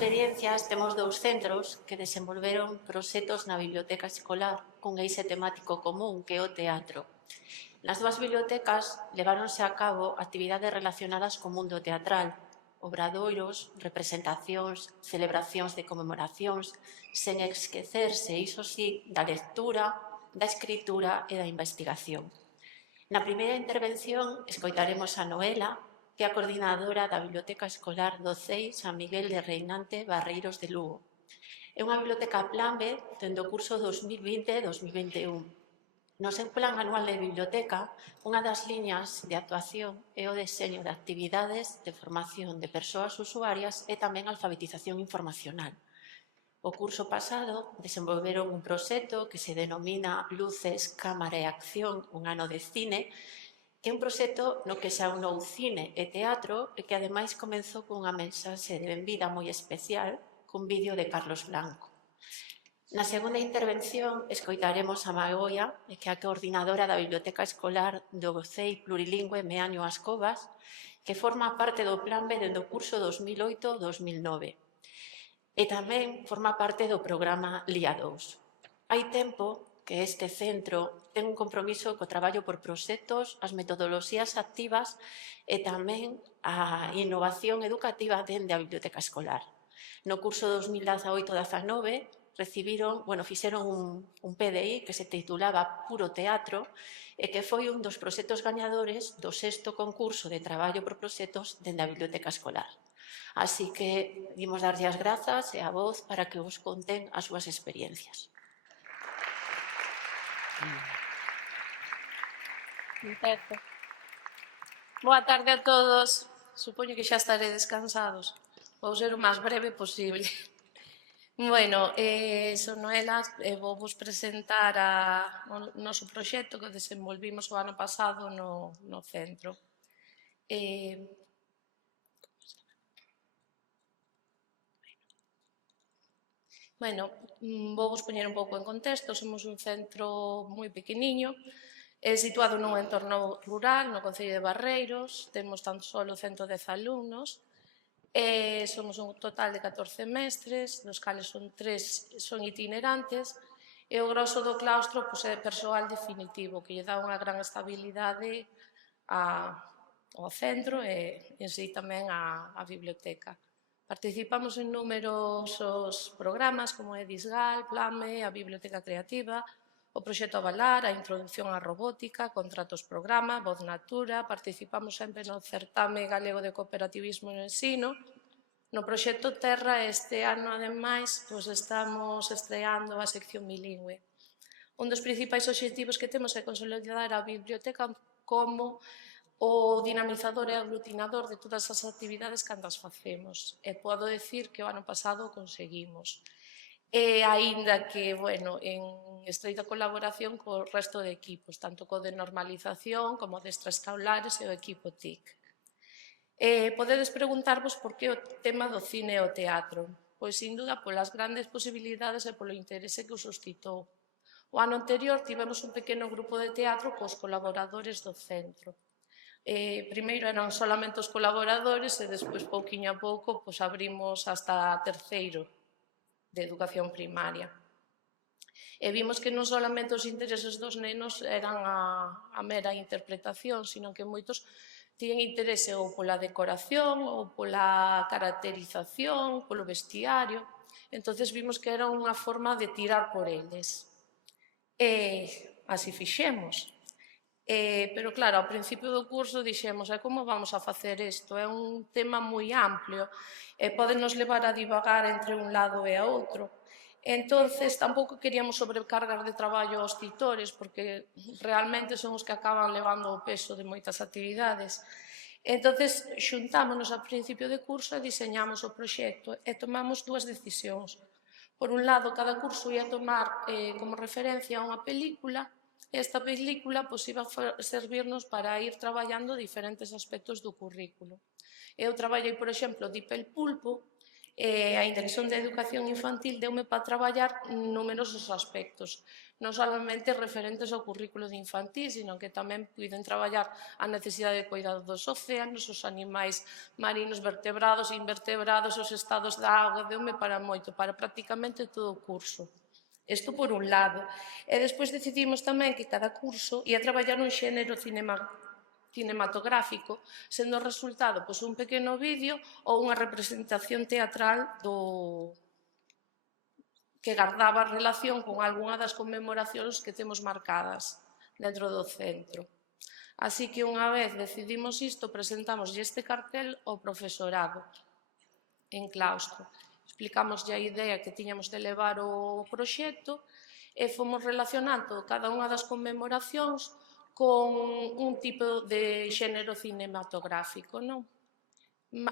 experiencias temos dous centros que desenvolveron proxectos na biblioteca escolar cun eixe temático común que é o teatro. Nas dúas bibliotecas leváronse a cabo actividades relacionadas co mundo teatral, obradoiros, representacións, celebracións de conmemoracións, sen esquecerse, iso sí, da lectura, da escritura e da investigación. Na primeira intervención escoitaremos a Noela, que é a coordinadora da Biblioteca Escolar do CEI San Miguel de Reinante Barreiros de Lugo. É unha biblioteca Plan B dende o curso 2020-2021. No seu plan anual de biblioteca, unha das liñas de actuación é o deseño de actividades de formación de persoas usuarias e tamén alfabetización informacional. O curso pasado desenvolveron un proxecto que se denomina Luces, Cámara e Acción, un ano de cine, que é un proxecto no que se aunou cine e teatro e que ademais comenzou cunha mensaxe de benvida moi especial cun vídeo de Carlos Blanco. Na segunda intervención escoitaremos a Magoia, que é a coordinadora da Biblioteca Escolar do CEI Plurilingüe Meaño As Covas, que forma parte do Plan B dende o curso 2008-2009. E tamén forma parte do programa LIA 2. Hai tempo que este centro ten un compromiso co traballo por proxectos, as metodoloxías activas e tamén a innovación educativa dende a biblioteca escolar. No curso 2018-19 fixeron un PDI que se titulaba Puro Teatro e que foi un dos proxectos gañadores do 6º concurso de traballo por proxectos dende a biblioteca escolar. Así que dimos darlle as grazas e a voz para que vos conten as súas experiencias. Perfecto. Boa tarde a todos. Supoño que xa estaré descansados. Vou ser o máis breve posible. Bueno, son Noela e vou vos presentar o noso proxecto que desenvolvimos o ano pasado no centro. Bueno, vou vos poñer un pouco en contexto. Somos un centro moi pequeniño, situado nun entorno rural, no concello de Barreiros. Temos tan só 110 alumnos. Somos un total de 14 mestres, dos cales 3 son itinerantes, e o grosso do claustro é persoal definitivo, que lle dá unha gran estabilidade ao centro e en sí tamén á biblioteca. Participamos en numerosos programas como é Disgal, Plame, a Biblioteca Creativa, o proxecto Avalar, a introducción á robótica, contratos programa, Voz Natura. Participamos sempre no certame galego de cooperativismo no ensino. No proxecto Terra, este ano, ademais, estamos estreando a sección bilingüe. Un dos principais obxectivos que temos é consolidar a biblioteca como o dinamizador e aglutinador de todas as actividades que andas facemos. E podo decir que o ano pasado o conseguimos. E aínda que, en estreita colaboración co resto de equipos, tanto co de normalización como de extraescolares e o equipo TIC. Podedes preguntarvos por que o tema do cine e o teatro. Pois, sin duda, polas grandes posibilidades e polo interese que o suscitou. O ano anterior tivemos un pequeno grupo de teatro cos colaboradores do centro. Primeiro eran solamente os colaboradores e despois, pouquiño a pouco, abrimos hasta terceiro de educación primaria. E vimos que non solamente os intereses dos nenos eran a mera interpretación, sino que moitos tiñen interese ou pola decoración, ou pola caracterización, polo vestiario. Entón, vimos que era unha forma de tirar por eles. E así fixemos. Pero claro, ao principio do curso dixemos, como vamos a facer isto? É un tema moi amplio e podenos levar a divagar entre un lado e a outro. Entón, tampouco queríamos sobrecargar de traballo aos titores, porque realmente son os que acaban levando o peso de moitas actividades. Entón, xuntámonos ao principio de curso e diseñamos o proxecto e tomamos dúas decisións. Por un lado, cada curso ia tomar como referencia unha película. Esta película iba a servirnos para ir traballando diferentes aspectos do currículo. Eu traballei, por exemplo, Dipel Pulpo, aínda que son de educación infantil, deume para traballar numerosos aspectos, non solamente referentes ao currículo de infantil, sino que tamén puiden traballar a necesidade de cuidado dos océanos, os animais marinos vertebrados e invertebrados, os estados da auga, deume para moito, para prácticamente todo o curso. Isto por un lado. E despois decidimos tamén que cada curso ia traballar un xénero cinematográfico, sendo o resultado pois, un pequeno vídeo ou unha representación teatral que guardaba relación con algunha das conmemoracións que temos marcadas dentro do centro. Así que unha vez decidimos isto, presentamos este cartel ao profesorado en claustro. Explicamos a idea que tiñamos de levar o proxecto e fomos relacionando cada unha das conmemoracións con un tipo de xénero cinematográfico, non?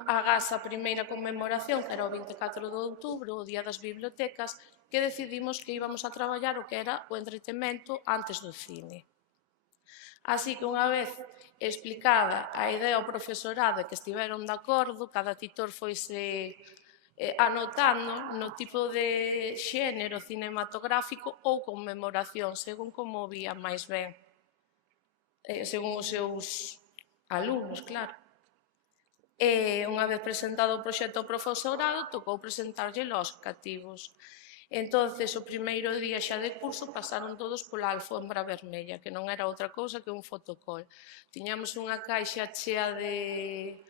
Agás a primeira conmemoración, que era o 24 de outubro, o Día das Bibliotecas, que decidimos que íbamos a traballar o que era o entretemento antes do cine. Así que unha vez explicada a idea ao profesorado e que estiveron de acordo, cada titor foise anotando no tipo de xénero cinematográfico ou conmemoración, según como vía máis ben, según os seus alumnos, claro. E unha vez presentado o proxecto ao profesorado, tocou presentarlle aos cativos. Entonces, o primeiro día xa de curso pasaron todos pola alfombra vermella, que non era outra cousa que un fotocall. Tiñamos unha caixa chea de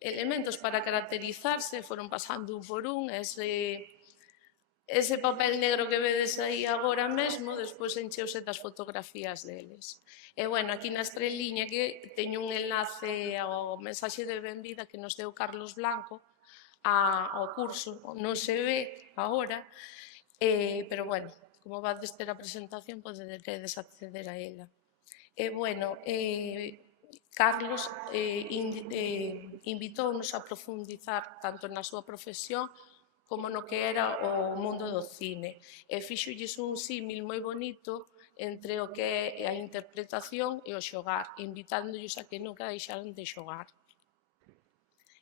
elementos para caracterizarse, foron pasando un por un, ese papel negro que vedes aí agora mesmo, despois encheuse das fotografías deles. E, bueno, aquí na estreliña que teño un enlace ao mensaxe de benvida que nos deu Carlos Blanco ao curso, non se ve agora, pero, bueno, como vades ter a presentación, poderedes acceder a ela. E, bueno, Carlos invitounos a profundizar tanto na súa profesión como no que era o mundo do cine. E fíxolles un símil moi bonito entre o que é a interpretación e o xogar, invitándolles a que nunca deixaran de xogar.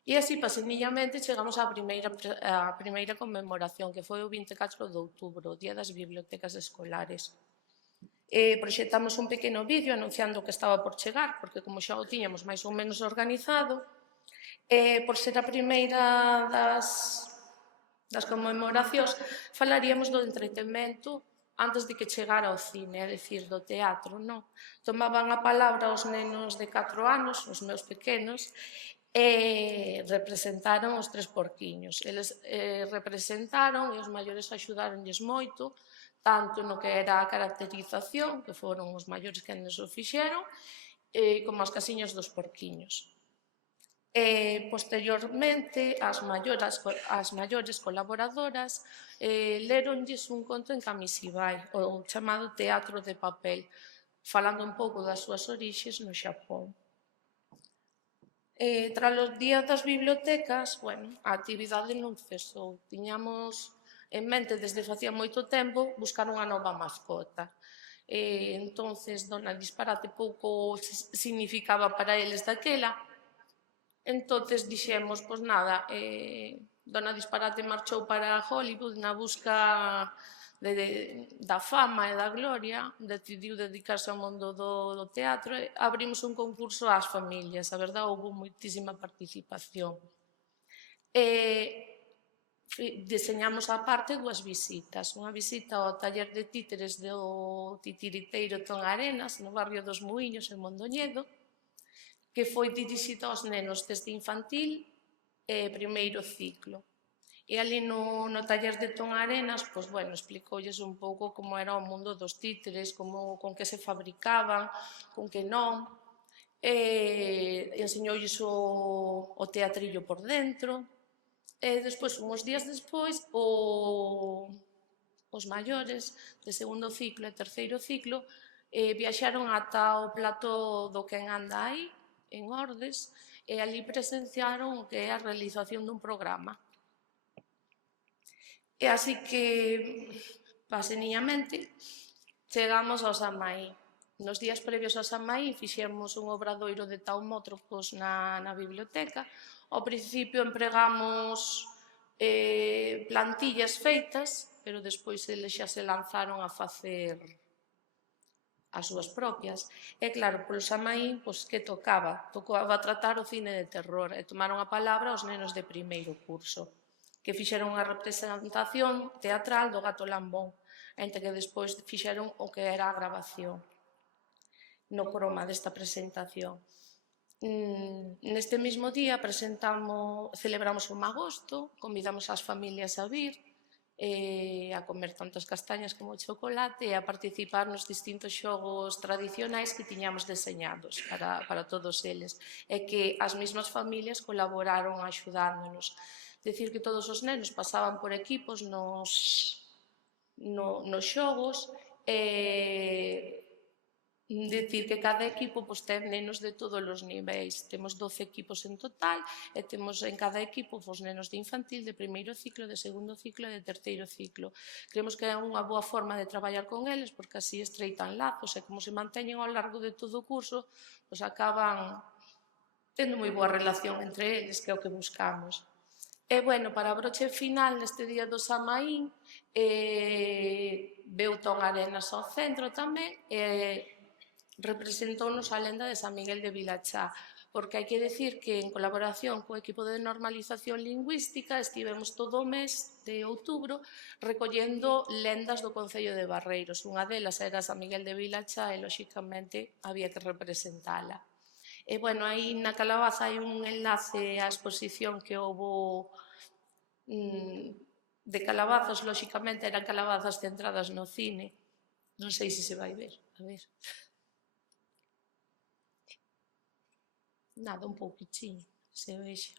E así, paseniñamente, chegamos á primeira conmemoración, que foi o 24 de outubro, o Día das Bibliotecas Escolares. Proxectamos un pequeno vídeo anunciando que estaba por chegar, porque como xa o tiñamos máis ou menos organizado, por ser a primeira das conmemoracións, falaríamos do entretemento antes de que chegara ao cine, é dicir, do teatro, non? Tomaban a palabra os nenos de 4 anos, os meus pequenos, e representaron os tres porquiños. Eles representaron e os maiores axudaronlles moito, tanto no que era a caracterización, que foron os maiores que nos o fixeron, como as casiñas dos porquiños. Posteriormente, as maiores colaboradoras leronlles un conto en Kamishibai, o chamado teatro de papel, falando un pouco das súas orixes no Xapón. Tras os días das bibliotecas, bueno, a actividade non cesou. Tiñamos en mente desde facía moito tempo buscar unha nova mascota. Entonces, Dona Disparate pouco significaba para eles daquela. Entonces dixemos, pois nada, Dona Disparate marchou para Hollywood na busca da fama e da gloria, decidiu dedicarse ao mundo do teatro e abrimos un concurso ás familias, a verdade, houve moitísima participación. Deseñamos a parte dúas visitas, unha visita ao taller de títeres do titiriteiro Ton Arenas, no barrio dos Muíños, en Mondoñedo, que foi dirixida aos nenos desde infantil e primeiro ciclo. E ali no taller de Ton Arenas, pois, bueno, explicoulles un pouco como era o mundo dos títeres, con que se fabricaban, con que non. Enseñoulles o teatrillo por dentro. E despois, uns días despois, os maiores de segundo ciclo e terceiro ciclo viaxaron ata o plató do Quen Anda Aí, en Ordes, e ali presenciaron o que é a realización dun programa. E así que, paseniñamente, chegamos ao Samaí. Nos días previos ao Samaí fixemos un obradoiro de taumótrofos na biblioteca. Ao principio empregamos plantillas feitas, pero despois eles xa se lanzaron a facer as súas propias. E claro, polo Samaín, pois, que tocaba? Tocaba tratar o cine de terror, e tomaron a palabra os nenos de primeiro curso, que fixeron unha representación teatral do Gato Lambón, entre que despois fixeron o que era a grabación no croma desta presentación. Neste mesmo día celebramos o magosto, convidamos as familias a vir, a comer tanto as castañas como o chocolate e a participar nos distintos xogos tradicionais que tiñamos deseñados para todos eles, e que as mesmas familias colaboraron axudándonos. Decir que todos os nenos pasaban por equipos nos xogos, Dicir que cada equipo ten nenos de todos os niveis. Temos 12 equipos en total e temos en cada equipo nenos de infantil, de primeiro ciclo, de segundo ciclo e de terceiro ciclo. Creemos que é unha boa forma de traballar con eles porque así estreitan lazos e como se manteñen ao largo de todo o curso, acaban tendo moi boa relación entre eles, que é o que buscamos. E, bueno, para a broche final, neste día do Samaín, veu Ton Arenas ao centro tamén, representounos a lenda de San Miguel de Vilachá, porque hai que decir que en colaboración co equipo de normalización lingüística estivemos todo o mes de outubro recollendo lendas do Concello de Barreiros. Unha delas era San Miguel de Vilachá e, lóxicamente, había que representala. E, bueno, aí na Calabaza hai un enlace á exposición que houbo de calabazas, lóxicamente eran calabazas centradas no cine. Non sei se vai ver, a ver. Nada, un pouquichiño, se vexe.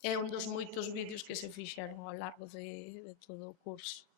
É un dos moitos vídeos que se fixeron ao largo de todo o curso.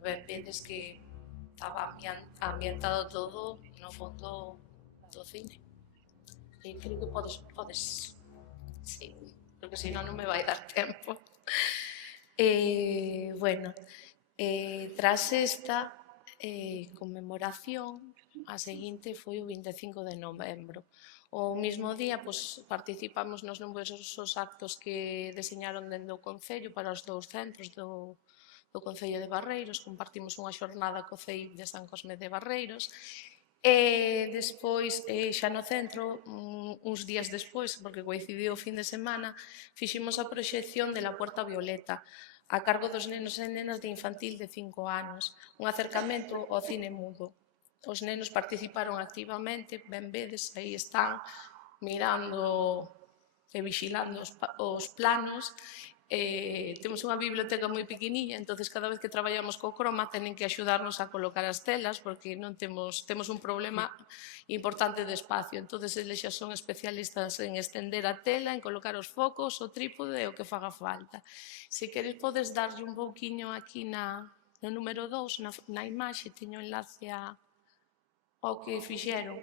Ben, vedes que estaba ambientado todo no fondo do cine. E creo que podes... Sí, porque senón non me vai dar tempo. Bueno, tras esta conmemoración, a seguinte foi o 25 de novembro. O mismo día participamos nos numerosos actos que deseñaron dende o Concello para os dous centros do Concello de Barreiros, compartimos unha xornada co CEIP de San Cosme de Barreiros, e despois, xa no centro, uns días despois, porque coincidiu o fin de semana, fixemos a proxección de La Puerta Violeta, a cargo dos nenos e nenas de infantil de 5 anos, un acercamento ao cine mudo. Os nenos participaron activamente, ben vedes, aí están, mirando e vigilando os planos. Temos unha biblioteca moi pequeniña, entonces cada vez que traballamos co croma tenen que axudarnos a colocar as telas porque non temos un problema importante de espacio, entonces eles xa son especialistas en estender a tela, en colocar os focos, o trípode e o que faga falta. Se queres podes darlle un pouquiño aquí no número 2, na imaxe, teño enlace ao que fixeron.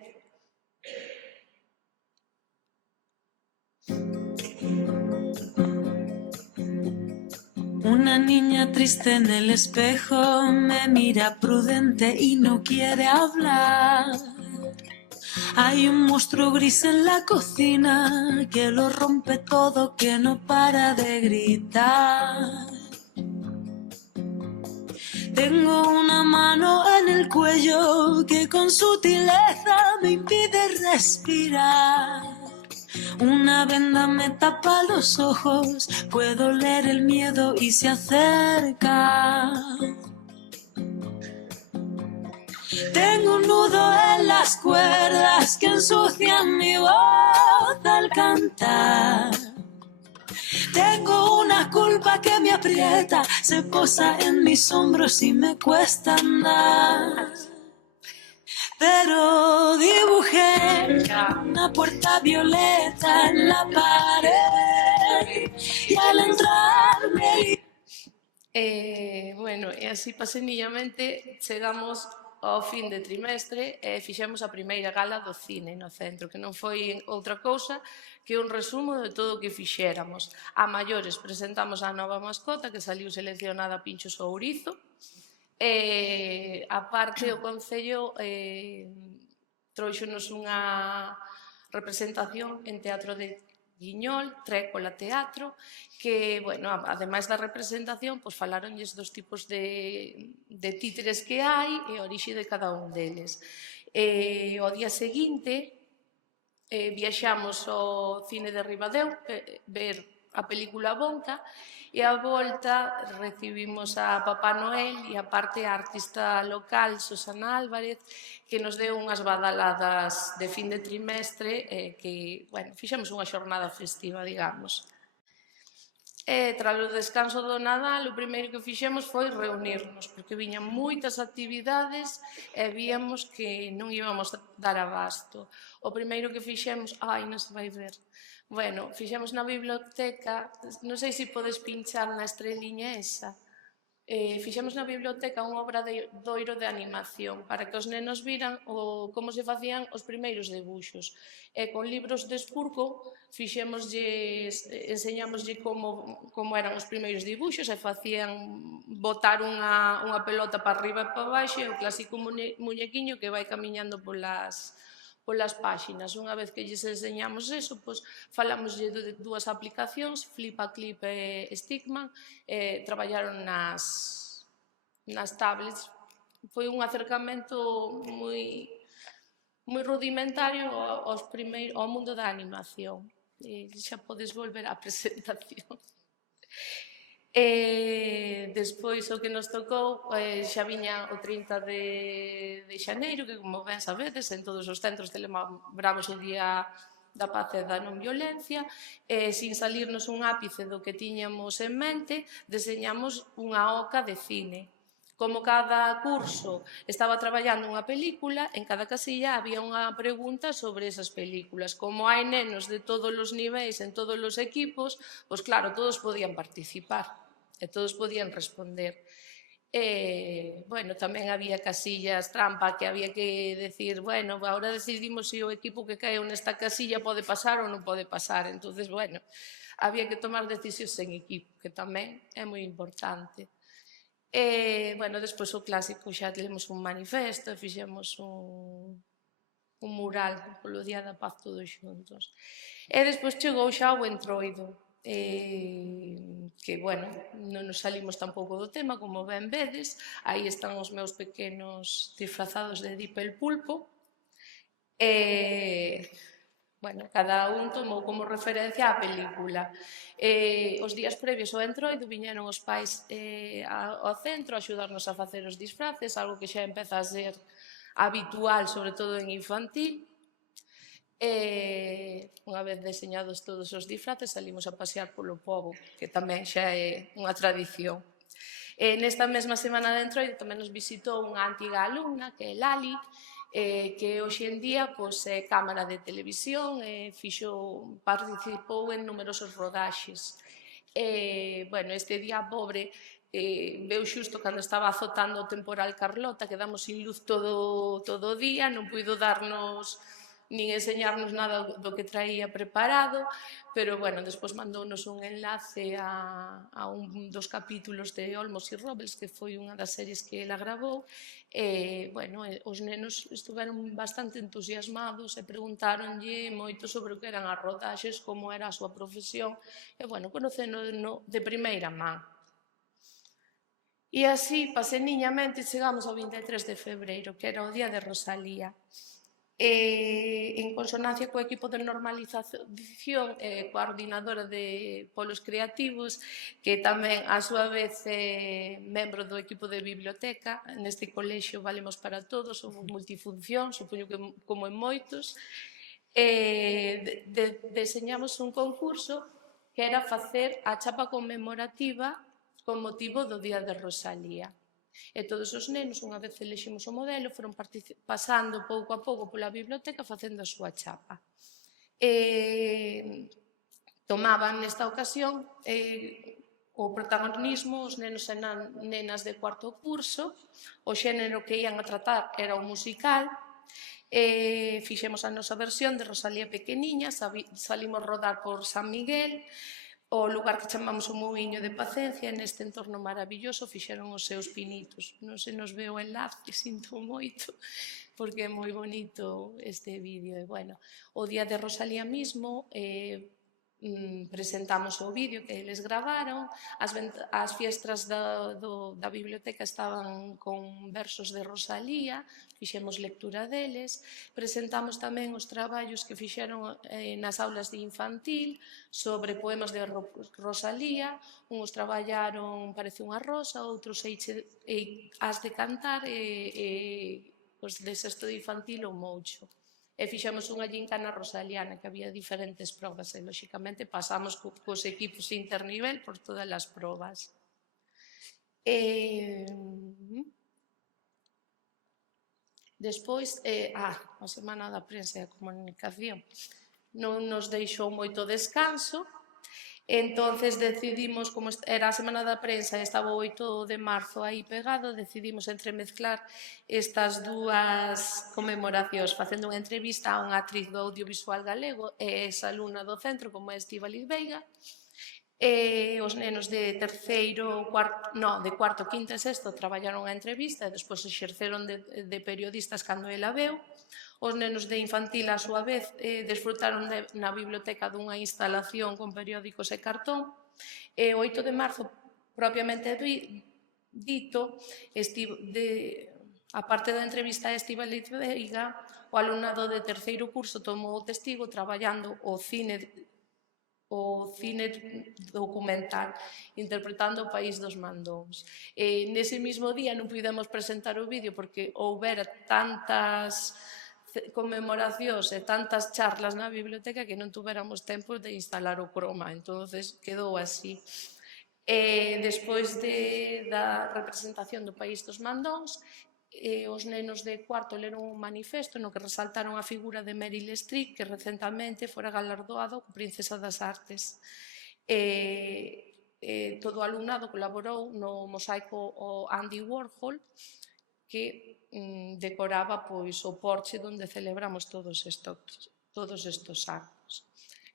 Una niña triste en el espejo me mira prudente y no quiere hablar. Hay un monstruo gris en la cocina que lo rompe todo, que no para de gritar. Tengo una mano en el cuello que con sutileza me impide respirar. Una venda me tapa los ojos, puedo leer el miedo y se acerca. Tengo un nudo en las cuerdas que ensucian mi voz al cantar. Tengo una culpa que me aprieta, se posa en mis hombros y me cuesta andar. Pero dibujé una puerta violeta en la pared y al entrar me... Bueno, e así pasenillamente chegamos ao fin de trimestre e fixemos a primeira gala do cine no centro, que non foi outra cousa que un resumo de todo o que fixéramos. A maiores presentamos a nova mascota que saliu seleccionada Pinchos Ourizo, e aparte o Concello trouxonos unha representación en Teatro de Guiñol, Trécola Teatro, que, bueno, ademais da representación, pois falaronlles dos tipos de títeres que hai e a orixe de cada un deles. O día seguinte viaxamos ao cine de Ribadeo ver a película Bonca e a volta recibimos a Papá Noel e a parte artista local, Susana Álvarez, que nos deu unhas badaladas de fin de trimestre que, bueno, fixemos unha xornada festiva, digamos. E, tras o descanso do Nadal, o primeiro que fixemos foi reunirnos, porque viñan moitas actividades e víamos que non íbamos a dar abasto. O primeiro que fixemos, non se vai ver, bueno, fixemos na biblioteca, non sei se podes pinchar na estreliña esa, fixemos na biblioteca unha obra de doiro de animación para que os nenos viran como se facían os primeiros debuxos. E con libros de Espurco enseñámoslle como eran os primeiros dibuxos e facían botar unha pelota para arriba e para baixo e o clásico muñequiño que vai camiñando polas páxinas. Unha vez que lles enseñamos eso, pois falámoslle de dúas aplicacións, Flipaclip e Stickman, traballaron nas tablets. Foi un acercamento moi rudimentario ao mundo da animación. Xa podes volver á presentación. Despois o que nos tocou xa viña o 30 de xaneiro, que como ben sabedes, en todos os centros celebramos o Día da Paz e da Non Violencia, e sin salirnos un ápice do que tiñamos en mente, deseñamos unha oca de cine. Como cada curso estaba traballando unha película, en cada casilla había unha pregunta sobre esas películas. Como hai nenos de todos os niveis, en todos os equipos, pois claro, todos podían participar e todos podían responder. Bueno, tamén había casillas trampa que había que decir, bueno, agora decidimos se o equipo que caeu nesta casilla pode pasar ou non pode pasar. Entonces, bueno, había que tomar decisións en equipo, que tamén é moi importante. Bueno, despois o clásico, xa temos un manifesto, fixemos un mural polo Día da Paz todos xuntos. E despois chegou xa o Entroido, que, bueno, non nos salimos tampouco do tema, como ben vedes, aí están os meus pequenos disfrazados de Dipel Pulpo, bueno, cada un tomou como referencia a película. Os días previos ao Entroido viñeron os pais ao centro a axudarnos a facer os disfraces, algo que xa empeza a ser habitual, sobre todo en infantil. Unha vez deseñados todos os disfraces, salimos a pasear polo pobo, que tamén xa é unha tradición. Nesta mesma semana de Entroido tamén nos visitou unha antiga alumna, que é Lali, que hoxe en día é cámara de televisión, participou en numerosos rodaxes. Bueno, este día pobre veu xusto cando estaba azotando o temporal Carlota, quedamos sin luz todo o día, non puido darnos nin enseñarnos nada do que traía preparado, pero, bueno, despois mandounos un enlace a un dos capítulos de Olmos e Robles, que foi unha das series que ela gravou, e, bueno, os nenos estuveron bastante entusiasmados e preguntáronlle moito sobre o que eran as rodaxes, como era a súa profesión, e, bueno, conocendo de primeira man. E así, paseniñamente, chegamos ao 23 de febreiro, que era o día de Rosalía. En consonancia co equipo de normalización, coordinadora de polos creativos, que tamén, a súa vez, é membro do equipo de biblioteca. Neste colexio valemos para todos, somos multifunción, supoño que como en moitos. Deseñamos un concurso que era facer a chapa conmemorativa con motivo do Día de Rosalía. E todos os nenos, unha vez eleximos o modelo, foron pasando pouco a pouco pola biblioteca facendo a súa chapa. Tomaban nesta ocasión o protagonismo os nenos e nenas de cuarto curso, o xénero que ian a tratar era o musical, fixemos a nosa versión de Rosalía pequeniña, salimos rodar por San Miguel, o lugar que chamamos o Muiño de Pacencia, neste entorno maravilloso fixeron os seus pinitos. Non se nos ve o enlace, sinto moito, porque é moi bonito este vídeo. E, bueno, o día de Rosalía mismo presentamos o vídeo que eles gravaron, as fiestras da biblioteca estaban con versos de Rosalía, fixemos lectura deles, presentamos tamén os traballos que fixeron nas aulas de infantil sobre poemas de Rosalía, uns traballaron Parece unha rosa, outros Has de cantar e os de sexto de infantil o Moucho. E fixemos unha gincana rosaliana, que había diferentes probas, e, lóxicamente, pasamos cos equipos internivel por todas as probas. Despois, a Semana da Prensa e a Comunicación non nos deixou moito descanso, entonces decidimos, como era a Semana da Prensa e estaba o 8 de marzo aí pegado, decidimos entremezclar estas dúas conmemoracións, facendo unha entrevista a unha actriz do audiovisual galego e exalumna do centro, como é Estíbaliz Veiga, e os nenos de cuarto, quinto e sexto traballaron a entrevista e despois exerceron de periodistas cando ela veu. Os nenos de infantil, a súa vez, desfrutaron na biblioteca dunha instalación con periódicos e cartón. E o 8 de marzo, propiamente dito, a parte da entrevista a Estíbaliz Veiga, o alumnado de terceiro curso tomou o testigo traballando o cine documental, interpretando O País dos Mandóns. Nese mismo día non pudemos presentar o vídeo porque houbera tantas conmemoracións e tantas charlas na biblioteca que non tuveramos tempo de instalar o croma, entonces quedou así. Despois da representación do País dos Mandóns, os nenos de cuarto leron un manifesto no que resaltaron a figura de Meryl Streep, que recentemente fora galardoado como Princesa das Artes. Todo o alumnado colaborou no mosaico o Andy Warhol, que decoraba o porche onde celebramos todos estes actos.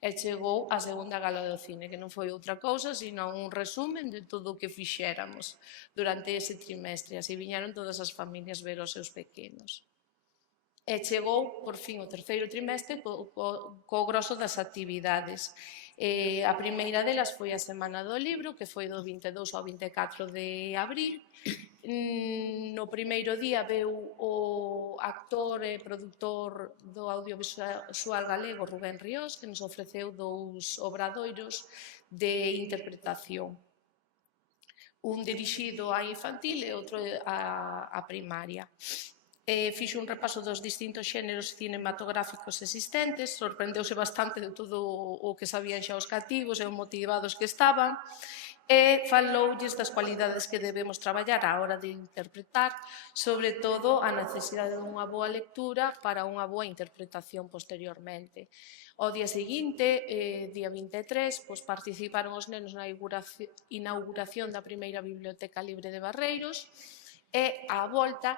E chegou a segunda gala do cine, que non foi outra cousa, sino un resumen de todo o que fixéramos durante ese trimestre. Así viñeron todas as familias ver os seus pequenos. E chegou, por fin, o terceiro trimestre co grosso das actividades. A primeira delas foi a Semana do Libro, que foi do 22 ao 24 de abril. No primeiro día veu o actor e produtor do audiovisual galego Rubén Ríos, que nos ofreceu 2 obradoiros de interpretación, un dirixido á infantil e outro á primaria. Fixo un repaso dos distintos xéneros cinematográficos existentes, sorprendeuse bastante de todo o que sabían xa os cativos e os motivados que estaban, e faloulles das cualidades que debemos traballar á hora de interpretar, sobre todo a necesidade dunha boa lectura para unha boa interpretación posteriormente. O día seguinte, día 23, participaron os nenos na inauguración da primeira Biblioteca Libre de Barreiros, E á volta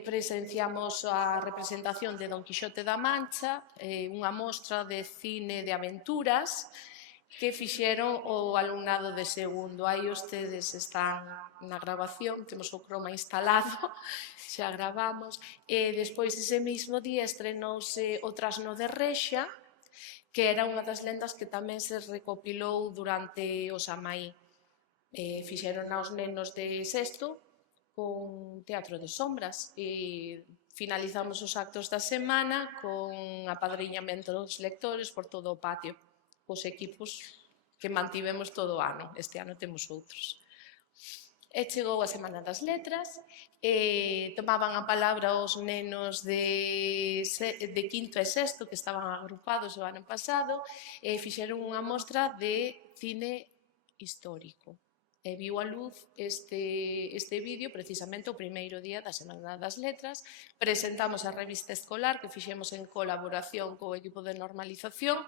presenciamos a representación de Don Quixote da Mancha, unha mostra de cine de aventuras que fixeron o alumnado de segundo. Aí ustedes están na grabación, temos o croma instalado, xa gravamos. E despois ese mesmo día estrenouse o Trasno de Rexa, que era unha das lendas que tamén se recopilou durante o Samaí. Fixeron aos nenos de sexto con teatro de sombras e finalizamos os actos da semana con apadriñamento dos lectores por todo o patio, os equipos que mantivemos todo o ano. Este ano temos outros. E chegou a Semana das Letras, tomaban a palabra os nenos de quinto e sexto que estaban agrupados o ano pasado e fixeron unha mostra de cine histórico. E viu a luz este vídeo precisamente o primeiro día da Semana das Letras. Presentamos a revista escolar que fixemos en colaboración co equipo de normalización,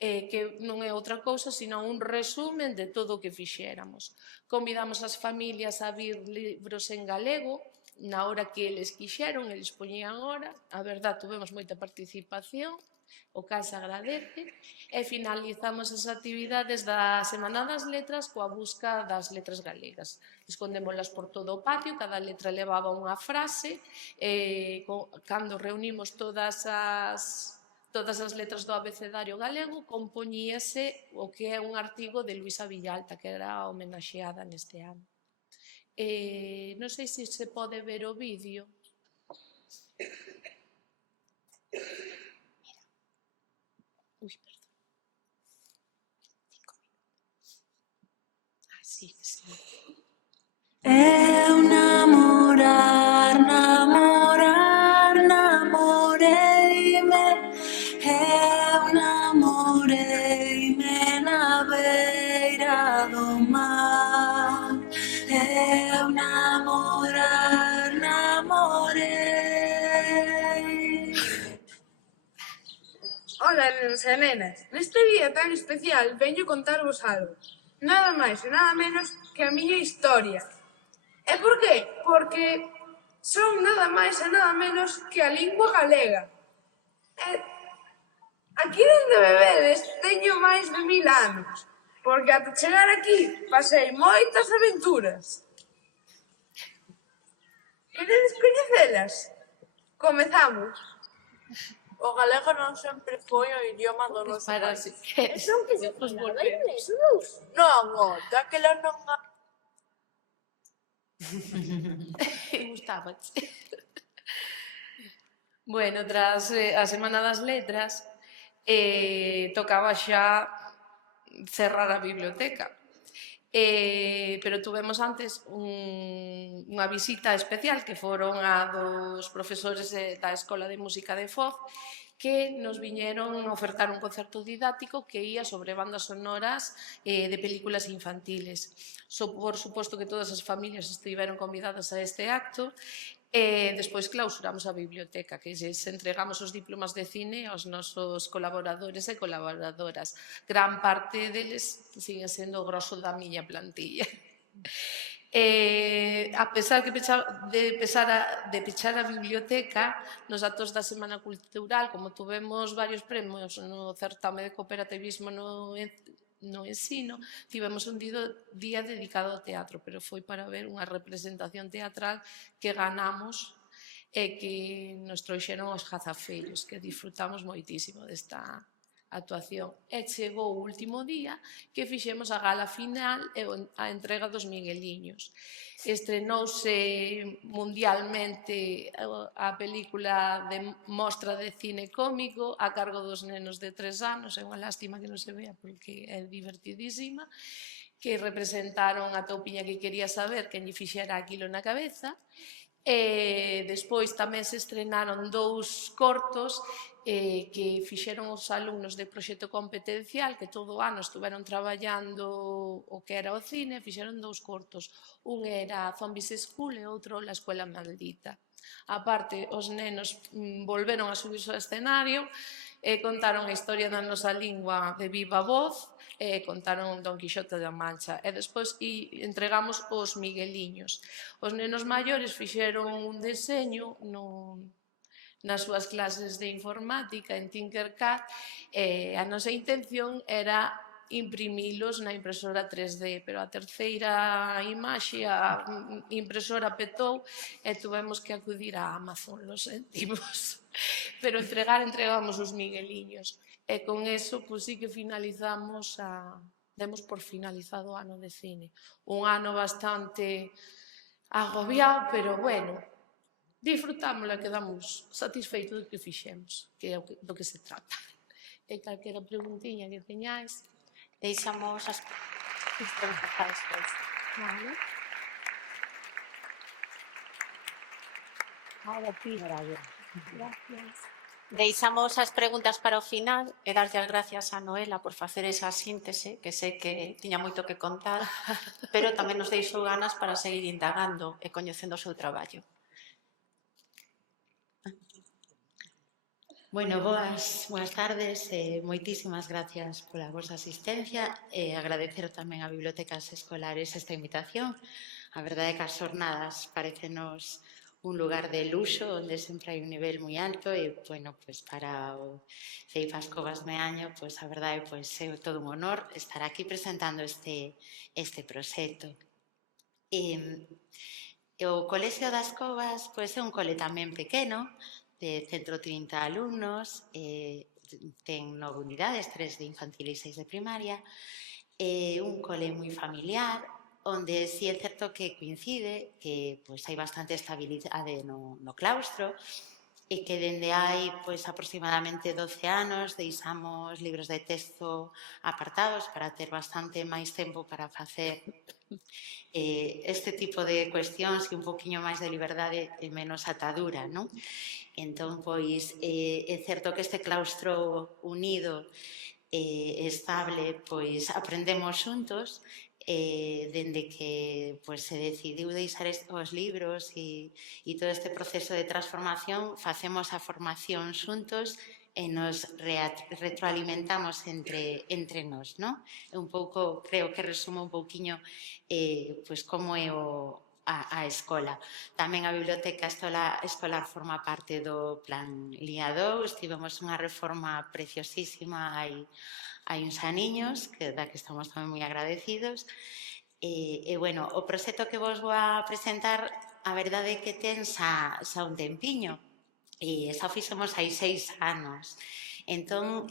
que non é outra cousa sino un resumen de todo o que fixéramos. Convidamos as familias a vir libros en galego na hora que eles quixeron, eles poñían hora. A verdad, tuvemos moita participación, o cal se agradece, e finalizamos as actividades da Semana das Letras coa busca das letras galegas. Escondémolas por todo o patio, cada letra levaba unha frase, cando reunimos todas as letras do abecedario galego, compoñíase o que é un artigo de Luisa Villalta, que era homenaxeada neste ano. Non sei se se pode ver o vídeo. Ui, perdón. 5 minutos. Ah, sí, sí. Eu namoreime na beira do mar. Eu namorei. Ola, nenos e nenas, neste día tan especial veño contarvos algo. Nada máis e nada menos que a miña historia. E por qué? Porque son nada máis e nada menos que a lingua galega. E aquí onde me vedes teño máis de 1000 anos, porque ata chegar aquí pasei moitas aventuras. Queredes coñecelas? Comezamos. O galego non sempre foi o idioma do noso país. Son que se nos volvemos. Non, daquela non... Gustábache. Bueno, tras a Semana das Letras, tocaba xa cerrar a biblioteca. Pero tuvemos antes unha visita especial que foron a dos profesores da Escola de Música de Foz, que nos viñeron a ofertar un concerto didáctico que ia sobre bandas sonoras de películas infantiles. Por suposto que todas as familias estiveron convidadas a este acto. Despois clausuramos a biblioteca, que entregamos os diplomas de cine aos nosos colaboradores e colaboradoras. Gran parte deles siguen sendo o grosso da miña plantilla. A pesar de pechar a biblioteca, nos actos da Semana Cultural, como tuvemos varios premios no certame de cooperativismo no ensino, tivemos un día dedicado ao teatro, pero foi para ver unha representación teatral que ganamos e que nos trouxeron os Jazafellos, que disfrutamos moitísimo desta actuación. E chegou o último día que fixemos a gala final e a entrega dos Migueliños. Estrenouse mundialmente a película de mostra de cine cómico a cargo dos nenos de 3 anos, é unha lástima que non se vea porque é divertidísima, que representaron a toupiña que quería saber quen lle fixera aquilo na cabeza. E despois tamén se estrenaron 2 cortos que fixeron os alumnos de proxecto competencial, que todo o ano estuveron traballando o que era o cine, fixeron 2 cortos. Un era Zombies School e outro La Escuela Maldita. A parte, os nenos volveron a subirse ao escenario e contaron a historia da nosa lingua de viva voz, e contaron Don Quixote da Mancha. E despois entregamos os Migueliños. Os nenos maiores fixeron un deseño nas súas clases de informática en Tinkercad, e a nosa intención era imprimilos na impresora 3D, pero a terceira imaxe a impresora petou e tuvemos que acudir a Amazon, lo sentimos. Pero entregamos os Migueliños. E con eso, pois sí que finalizamos demos por finalizado o ano de cine. Un ano bastante agobiado, pero bueno, disfrutámosla, quedamos satisfeitos do que fixemos, que é do que se trata. E calquera preguntiña que teñáis. Deixamos as... Vale. Ahora ti, gracias. Deixamos as preguntas para o final e darlle as gracias a Noela por facer esa síntese, que sei que tiña moito que contar, pero tamén nos deixou ganas para seguir indagando e coñecendo o seu traballo. Bueno, boas tardes, moitísimas gracias pola vosa asistencia e agradecer tamén a Bibliotecas Escolares esta invitación. A verdade é que as xornadas parecenos un lugar de luxo onde sempre hai un nivel moi alto e, bueno, pues para o Ceifas Covas Meaño, pues a verdade é todo un honor estar aquí presentando este proxecto. O Colexio das Covas é un cole tamén pequeno, de 130 alumnos, ten 9 unidades, 3 de infantil e 6 de primaria, un cole moi familiar, onde sí é certo que coincide que hai bastante estabilidade no claustro e que dende hai aproximadamente 12 anos deixamos libros de texto apartados para ter bastante máis tempo para facer este tipo de cuestións e un poquinho máis de liberdade e menos atadura, non? Entón, é certo que este claustro unido e estable, aprendemos xuntos, dende que se decidiu deixar os libros e todo este proceso de transformación, facemos a formación xuntos e nos retroalimentamos entre nós, non? Un pouco, creo que resumo un pouquiño como é a escola. Tamén a Biblioteca Escolar forma parte do Plan Lía 2, tivemos unha reforma preciosísima hai uns aniños, da que estamos tamén moi agradecidos. Bueno, o proxecto que vos vou a presentar, a verdade é que ten xa un tempiño, e xa fixemos hai 6 anos. Entón,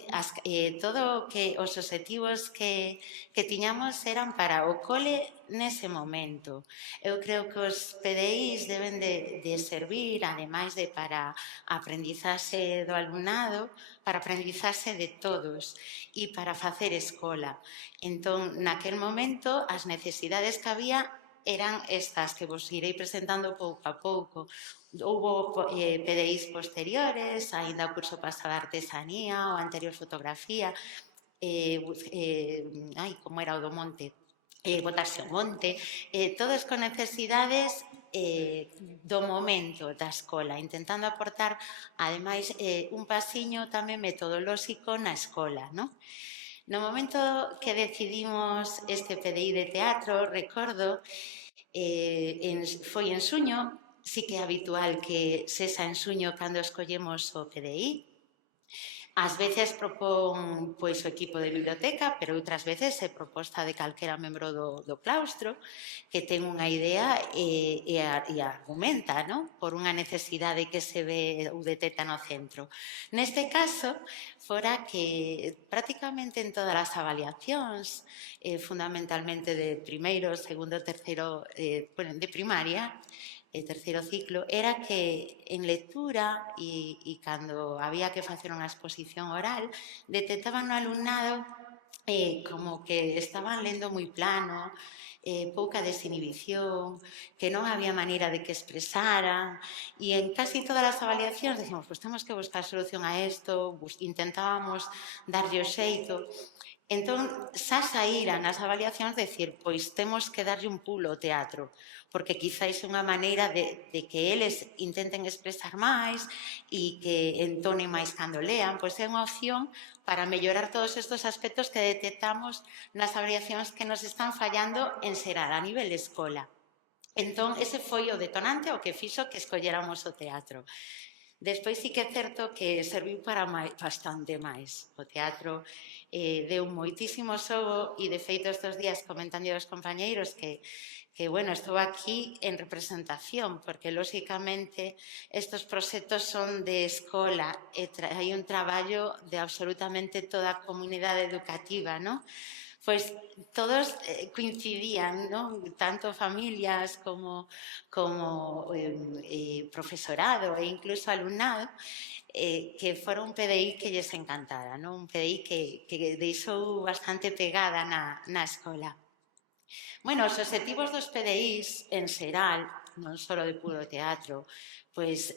todo os obxectivos que tiñamos eran para o cole nese momento. Eu creo que os PDIs deben de servir, ademais de para aprendizaxe do alumnado, para aprendizaxe de todos e para facer escola. Entón, naquel momento, as necesidades que había eran estas que vos irei presentando pouco a pouco. Houbo PDIs posteriores, aínda o curso pasado de artesanía, o anterior fotografía, como era o do monte, botarse ao monte, todos con necesidades do momento da escola, intentando aportar, ademais, un pasiño tamén metodolóxico na escola, non? No momento que decidimos este PDI de teatro, recordo, foi en suño, sí que é habitual que sexa en suño cando escollemos o PDI. Ás veces propón o equipo de biblioteca, pero outras veces é proposta de calquera membro do claustro que ten unha idea e argumenta, por unha necesidade que se ve ou detecta no centro. Neste caso, fora que prácticamente en todas as avaliacións, fundamentalmente de primeiro, segundo, terceiro, de primaria, terceiro ciclo, era que en lectura e cando había que facer unha exposición oral, detectaban no alumnado como que estaban lendo moi plano, pouca desinhibición, que non había maneira de que expresaran, e en casi todas as avaliacións decimos, temos que buscar solución a isto, intentábamos darlle o xeito, Entón, xa saíra nas avaliacións decir, pois temos que darlle un pulo ao teatro, porque quizáis é unha maneira de que eles intenten expresar máis e que entonen máis cando lean, pois é unha opción para mellorar todos estes aspectos que detectamos nas avaliacións que nos están fallando en xeral a nivel escola. Entón, ese foi o detonante o que fixo que escolléramos o teatro. Despois sí que é certo que serviu para bastante máis. O teatro deu moitísimo xogo e, de feito, estes días comentando aos compañeiros que bueno, estou aquí en representación, porque, lóxicamente, estes proxectos son de escola e hai un traballo de absolutamente toda a comunidade educativa, non? Pois todos coincidían, non? Tanto familias como profesorado e incluso alumnado, que fora un PDI que lles encantara, non? Un PDI que deixou bastante pegada na escola. Bueno, os obxectivos dos PDIs en xeral, non só de puro teatro, pois,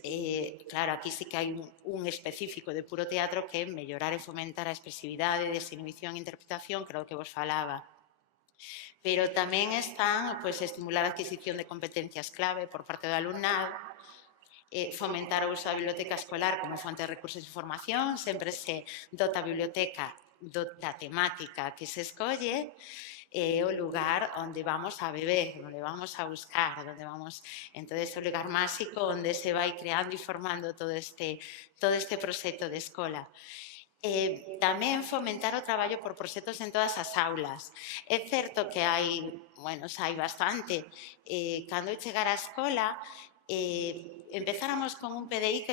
claro, aquí sí que hai un específico de puro teatro que é mellorar e fomentar a expresividade, desinhibición e interpretación, creo que vos falaba. Pero tamén están, pois, estimular a adquisición de competencias clave por parte do alumnado, fomentar o uso da biblioteca escolar como fonte de recursos de información, sempre se dota a biblioteca da temática que se escolle, o lugar onde vamos a beber, onde vamos a buscar, onde vamos... Entón, é o lugar máxico onde se vai creando e formando todo este proxecto de escola. Tamén fomentar o traballo por proxectos en todas as aulas. É certo que hai, bueno, xa hai bastante. Cando eu chegar á escola, empezáramos con un PDI que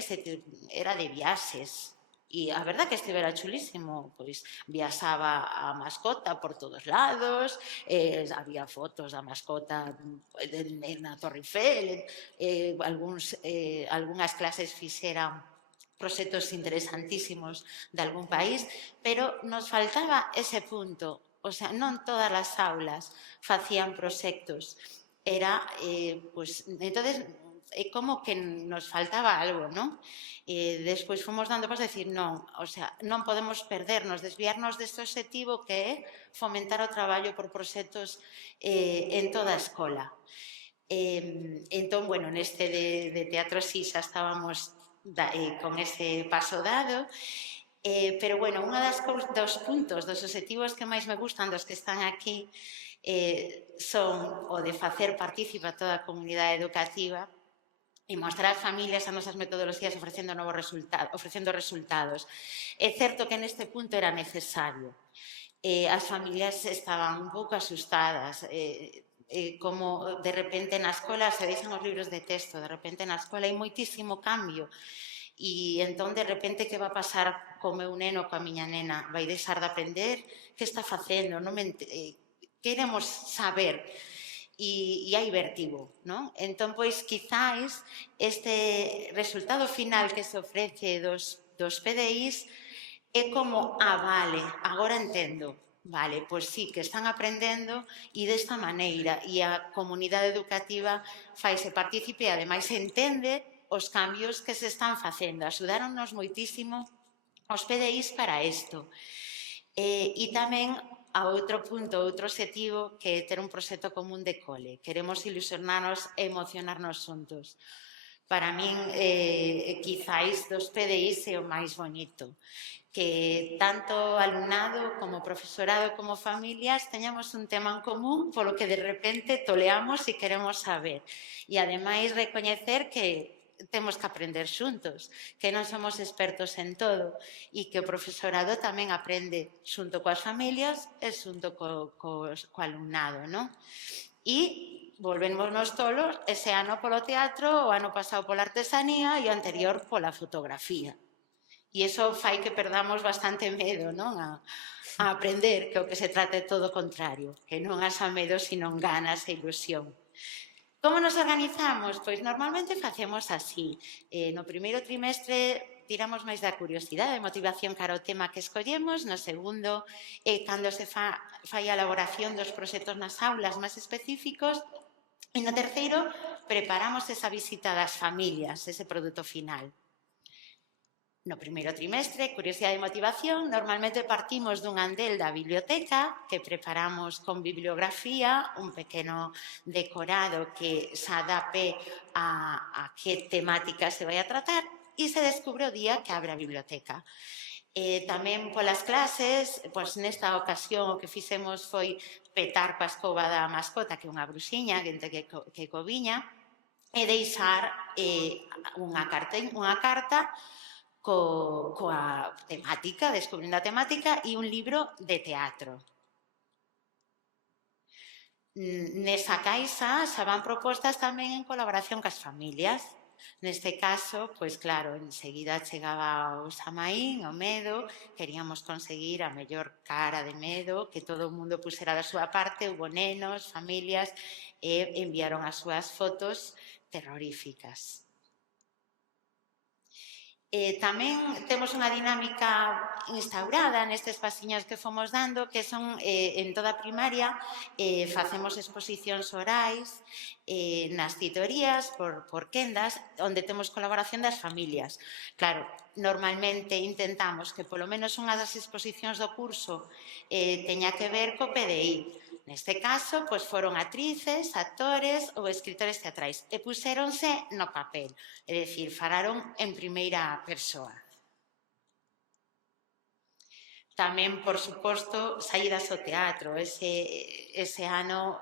era de viaxes. E a verdad que estivera chulísimo, pois viaxaba a mascota por todos lados, había fotos da mascota na Torre Eiffel, algunhas clases fixeran proxectos interesantísimos de algún país, pero nos faltaba ese punto, o sea, non todas as aulas facían proxectos, era, pois, entonces, é como que nos faltaba algo, non? Despois fomos dando pasos a decir, non, o sea, non podemos perdernos, desviarnos deste obxectivo que é fomentar o traballo por proxectos en toda a escola. Entón, bueno, neste de teatro sí xa estábamos con ese paso dado, pero, bueno, un dos puntos, dos obxectivos que máis me gustan dos que están aquí son o de facer partícipa toda a comunidade educativa e mostrar ás familias as nosas metodoloxías ofrecendo resultados. É certo que neste punto era necesario. As familias estaban un pouco asustadas, como de repente na escola se deixan os libros de texto, de repente na escola hai moitísimo cambio e entón de repente que va a pasar co meu neno, coa miña nena? Vai deixar de aprender? Que está facendo? Queremos saber. E hai vertigo, non? Entón, pois, quizáis este resultado final que se ofrece dos PDIs é como, vale, agora entendo. Vale, pois sí, que están aprendendo e desta maneira, e a comunidade educativa faise partícipe e ademais entende os cambios que se están facendo. Axudáronnos moitísimo os PDIs para isto. E tamén a outro punto, outro obxectivo, que é ter un proxecto común de cole. Queremos ilusionarnos e emocionarnos xuntos. Para min, quizáis dos PDIs é o máis bonito. Que tanto alumnado como profesorado como familias teñamos un tema en común polo que de repente toleamos e queremos saber. E ademais recoñecer que temos que aprender xuntos, que non somos expertos en todo e que o profesorado tamén aprende xunto coas familias e xunto co alumnado, non? E volvémonos tolos ese ano polo teatro, o ano pasado pola artesanía e o anterior pola fotografía. E iso fai que perdamos bastante medo, non? A aprender, que o que se trata é todo o contrario, que non haxa medo, sino ganas e ilusión. Como nos organizamos? Pois normalmente facemos así. No primeiro trimestre tiramos máis da curiosidade, motivación cara ao tema que escollemos. No segundo, cando se fai a elaboración dos proxectos nas aulas máis específicos. E no terceiro, preparamos esa visita das familias, ese produto final. No primeiro trimestre, curiosidade e motivación, normalmente partimos dun andel da biblioteca que preparamos con bibliografía, un pequeno decorado que se adapte a que temática se vai a tratar e se descubre o día que abre a biblioteca. Tamén polas clases, pois nesta ocasión o que fixemos foi petar coa escoba da mascota, que é unha bruxiña, que coviña, e deixar unha carta coa temática, descubrindo a temática, e un libro de teatro. Nesa caixa xa van propostas tamén en colaboración cas familias. Neste caso, pois claro, enseguida chegaba o Samaín, o medo, queríamos conseguir a mellor cara de medo, que todo o mundo pusera da súa parte, hubo nenos, familias, e enviaron as súas fotos terroríficas. Tamén temos unha dinámica instaurada nestes pasiños que fomos dando, que son en toda a primaria, facemos exposicións orais nas citorías por quendas, onde temos colaboración das familias. Claro, normalmente intentamos que polo menos unha das exposicións do curso teña que ver co PDI. Neste caso, pois foron actrices, actores ou escritores teatrais e puxéronse no papel, é dicir, falaron en primeira persoa. Tamén, por suposto, saídas ao teatro. Ese ano,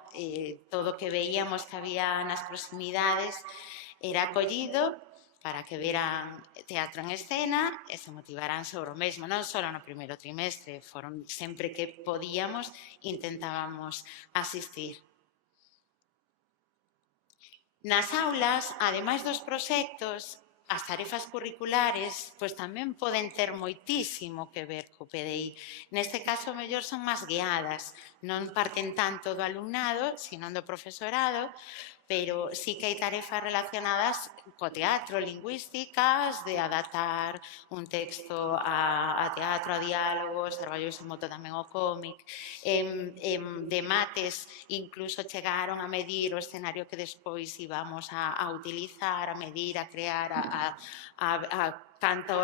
todo o que veíamos que había nas proximidades era acollido para que veran teatro en escena e se motivaran sobre o mesmo, non só no primeiro trimestre, foron sempre que podíamos, intentábamos asistir. Nas aulas, ademais dos proxectos, as tarefas curriculares pois tamén poden ter moitísimo que ver co PDI. Neste caso, mellor son máis guiadas, non parten tanto do alumnado, sino do profesorado, pero sí que hai tarefas relacionadas co teatro, lingüísticas, de adaptar un texto a teatro, a diálogos, traballouse moito tamén o cómic, de mates, incluso chegaron a medir o escenario que despois íbamos a utilizar, a medir, a crear, a canto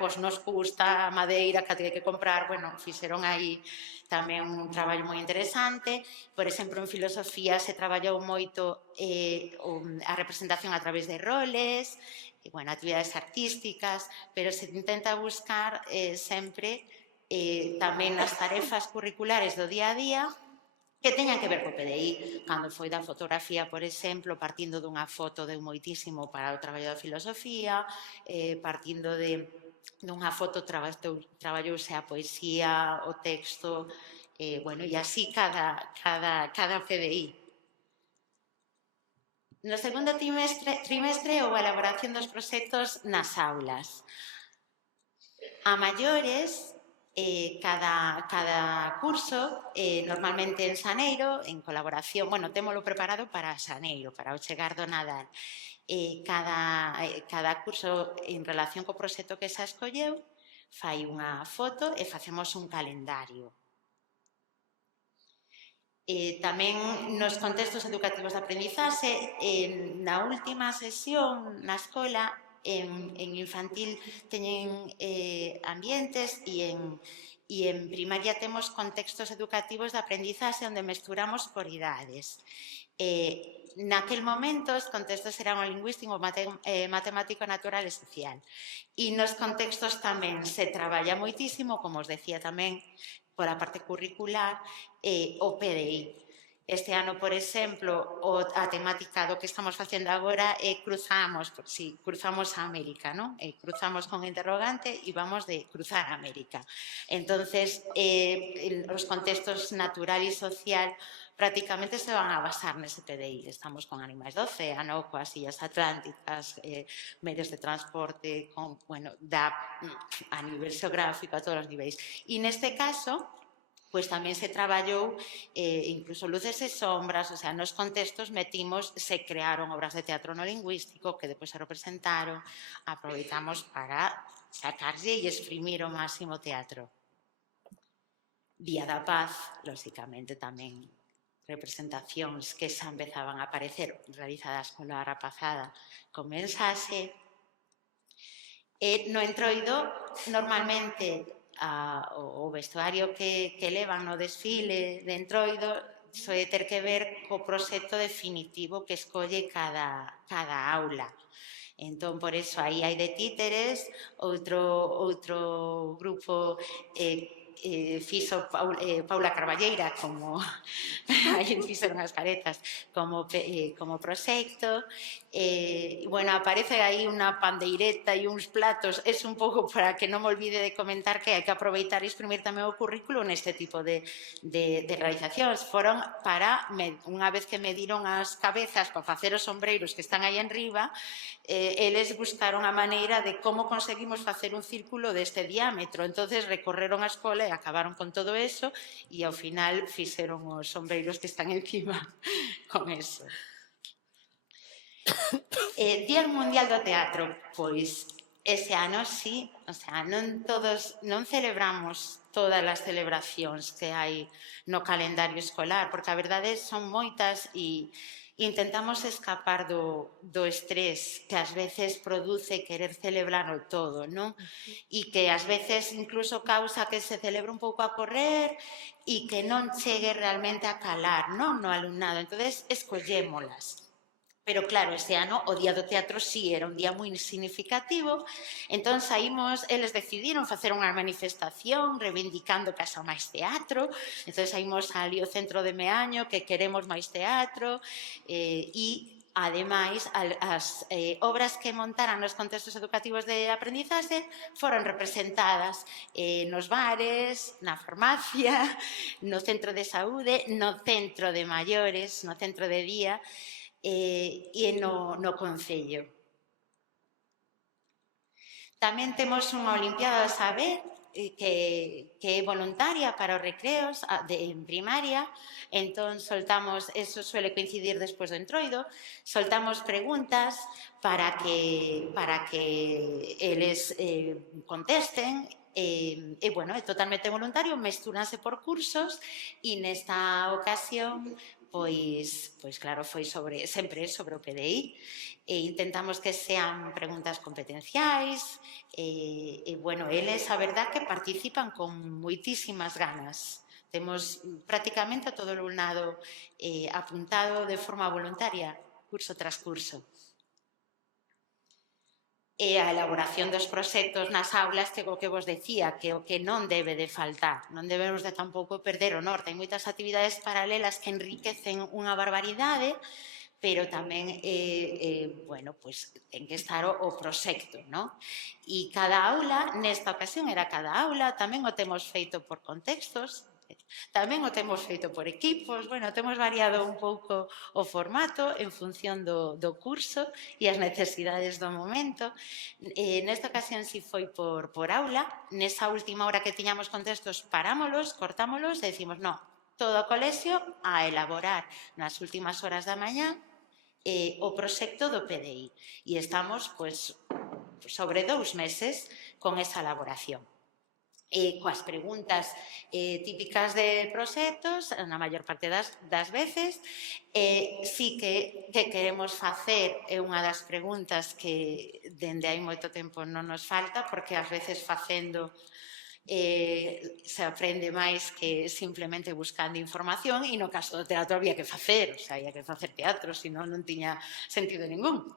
pois nos custa a madeira que hai que comprar, bueno, fixeron aí tamén un traballo moi interesante. Por exemplo, en filosofía se traballou moito a representación a través de roles, bueno, actividades artísticas, pero se intenta buscar sempre tamén as tarefas curriculares do día a día que teñan que ver co PDI. Cando foi da fotografía, por exemplo, partindo dunha foto deu moitísimo para o traballo da filosofía, partindo dunha foto traballouse a poesía, o texto, bueno, e así cada PDI. No segundo trimestre houve a elaboración dos proxectos nas aulas. A maiores, cada curso, normalmente en xaneiro, en colaboración, bueno, témolo preparado para xaneiro, para o chegar do Nadal. Cada curso, en relación co proxecto que se escolleu, fai unha foto e facemos un calendario. Tamén nos contextos educativos de aprendizaxe, na última sesión na escola, en infantil teñen ambientes e en primaria temos contextos educativos de aprendizaxe onde mesturamos por idades. Naquel momento os contextos eran o lingüístico, matemático, natural e social. E nos contextos tamén se traballa moitísimo, como os decía tamén, por a parte curricular, o PDI. Este ano, por exemplo, a temática do que estamos facendo agora é cruzamos a América, non? Cruzamos con interrogante e vamos de cruzar a América. Entonces, os contextos natural e social prácticamente se van a basar nese PDI. Estamos con animais do océano, coas illas atlánticas, medios de transporte, a nivel xeográfico, a todos os niveis. E neste caso, pois tamén se traballou incluso luces e sombras, o sea, nos contextos se crearon obras de teatro no lingüístico que depois se representaron, aproveitamos para sacarlle e exprimir o máximo teatro. Día da Paz, lóxicamente tamén representacións que xa empezaban a aparecer realizadas pola rapazada con mensaxe, No Entroido, normalmente, o vestuario que levan no desfile de Entroido soe ter que ver co proxecto definitivo que escolle cada aula. Entón, por eso, aí hai de títeres, outro grupo fixo Paula Carballeira como aí fixeron as caretas como proxecto. Bueno, aparece aí unha pandeireta e uns platos, é un pouco para que non me olvide de comentar que hai que aproveitar e exprimir tamén o currículo neste tipo de realizacións. Foron para, unha vez que mediron as cabezas para facer os sombreiros que están aí en riba, eles buscaron a maneira de como conseguimos facer un círculo deste diámetro. Entonces recorreron a escola e acabaron con todo eso e ao final fixeron os sombreiros que están encima con eso. Día Mundial do Teatro, pois ese ano sí, o sea, non celebramos todas as celebracións que hai no calendario escolar, porque a verdade son moitas e intentamos escapar do estrés que ás veces produce querer celebrarlo todo, non? E que ás veces incluso causa que se celebre un pouco a correr e que non chegue realmente a calar, non? No alumnado. Entonces, escollémolas. Pero claro, este ano o Día do Teatro sí era un día moi significativo, entón saímos, eles decidiron facer unha manifestación reivindicando que haxa máis teatro, entón saímos ali ao centro de Meaño que queremos máis teatro e ademais as obras que montaran nos contextos educativos de aprendizaxe foron representadas nos bares, na farmacia, no centro de saúde, no centro de maiores, no centro de día, e no Concello. Tamén temos unha Olimpiada do Saber que é voluntaria para os recreos en primaria, entón soltamos, eso suele coincidir despois do Entroido, soltamos preguntas para que eles contesten. Bueno, é totalmente voluntario, mestúranse por cursos e nesta ocasión pois claro, foi sempre sobre o PDI e intentamos que sean preguntas competenciais e bueno, eles a verdad que participan con moitísimas ganas. Temos prácticamente todo o alumnado apuntado de forma voluntaria, curso tras curso. E a elaboración dos proxectos nas aulas, que o que vos decía, que o que non debe de faltar, non debemos de tampouco perder o norte. Hai moitas actividades paralelas que enriquecen unha barbaridade, pero tamén, bueno, pois ten que estar o proxecto, non? E cada aula, nesta ocasión era cada aula, tamén o temos feito por contextos, tamén o temos feito por equipos, bueno, temos variado un pouco o formato en función do curso e as necesidades do momento. Nesta ocasión si foi por aula, nesa última hora que tiñamos contextos parámolos, cortámolos e decimos, non, todo o colexio a elaborar nas últimas horas da mañá o proxecto do PDI. E estamos, pois, sobre 2 meses con esa elaboración. Coas preguntas típicas de proxectos, na maior parte das veces, sí que queremos facer, é unha das preguntas que dende hai moito tempo non nos falta, porque ás veces facendo se aprende máis que simplemente buscando información e no caso do teatro había que facer, o sea, había que facer teatro, senón non tiña sentido ningún.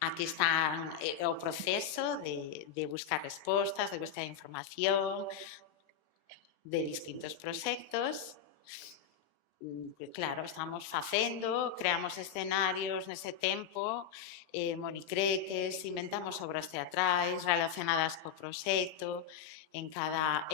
Aquí está o proceso de buscar respostas, de buscar información de distintos proxectos. Claro, estamos facendo, creamos escenarios nese tempo, monicreques, inventamos obras teatrais relacionadas co proxecto, en cada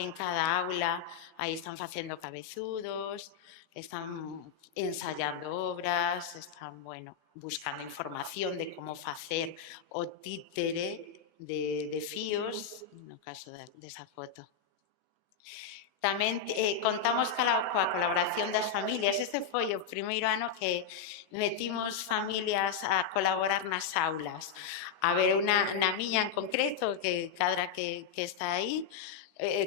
aula aí están facendo cabezudos, están ensayando obras, están, bueno, buscando información de como facer o títere de fíos, no caso desa foto. Tamén contamos coa colaboración das familias. Este foi o primeiro ano que metimos familias a colaborar nas aulas. A ver, na miña en concreto, que cadra que está aí,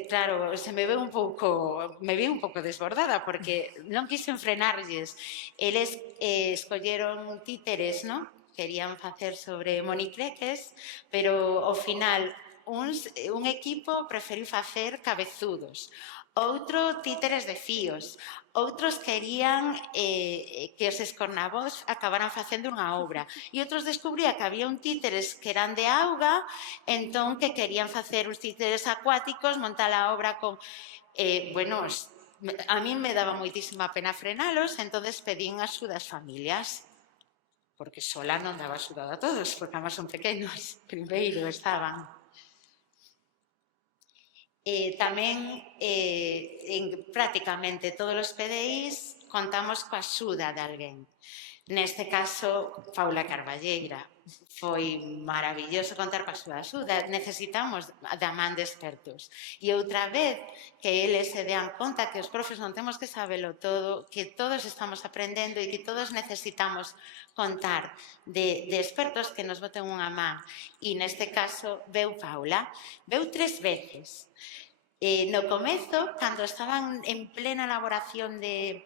claro, me vi un pouco desbordada porque non quixen frenarlles. Eles escolleron títeres, non? querían facer sobre monicreques, pero ao final un equipo preferiu facer cabezudos, outro títeres de fíos, outros querían que os escornavós acabaran facendo unha obra e outros descubría que había un títeres que eran de auga, entón que querían facer uns títeres acuáticos, montar a obra con... bueno, a mí me daba moitísima pena frenalos, entonces pedín axuda ás familias, porque sola non daba axuda a todos, porque además son pequenos, primeiro estaban. Tamén, en prácticamente todos os PDIs, contamos coa axuda de alguén. Neste caso, Paula Carballeira. Foi maravilloso contar coa súa axuda. Necesitamos da man de expertos. E outra vez, que eles se dean conta que os profes non temos que sabelo todo, que todos estamos aprendendo e que todos necesitamos contar de expertos que nos boten unha man. E neste caso, veu Paula. Veu 3 veces. No comezo, cando estaban en plena elaboración de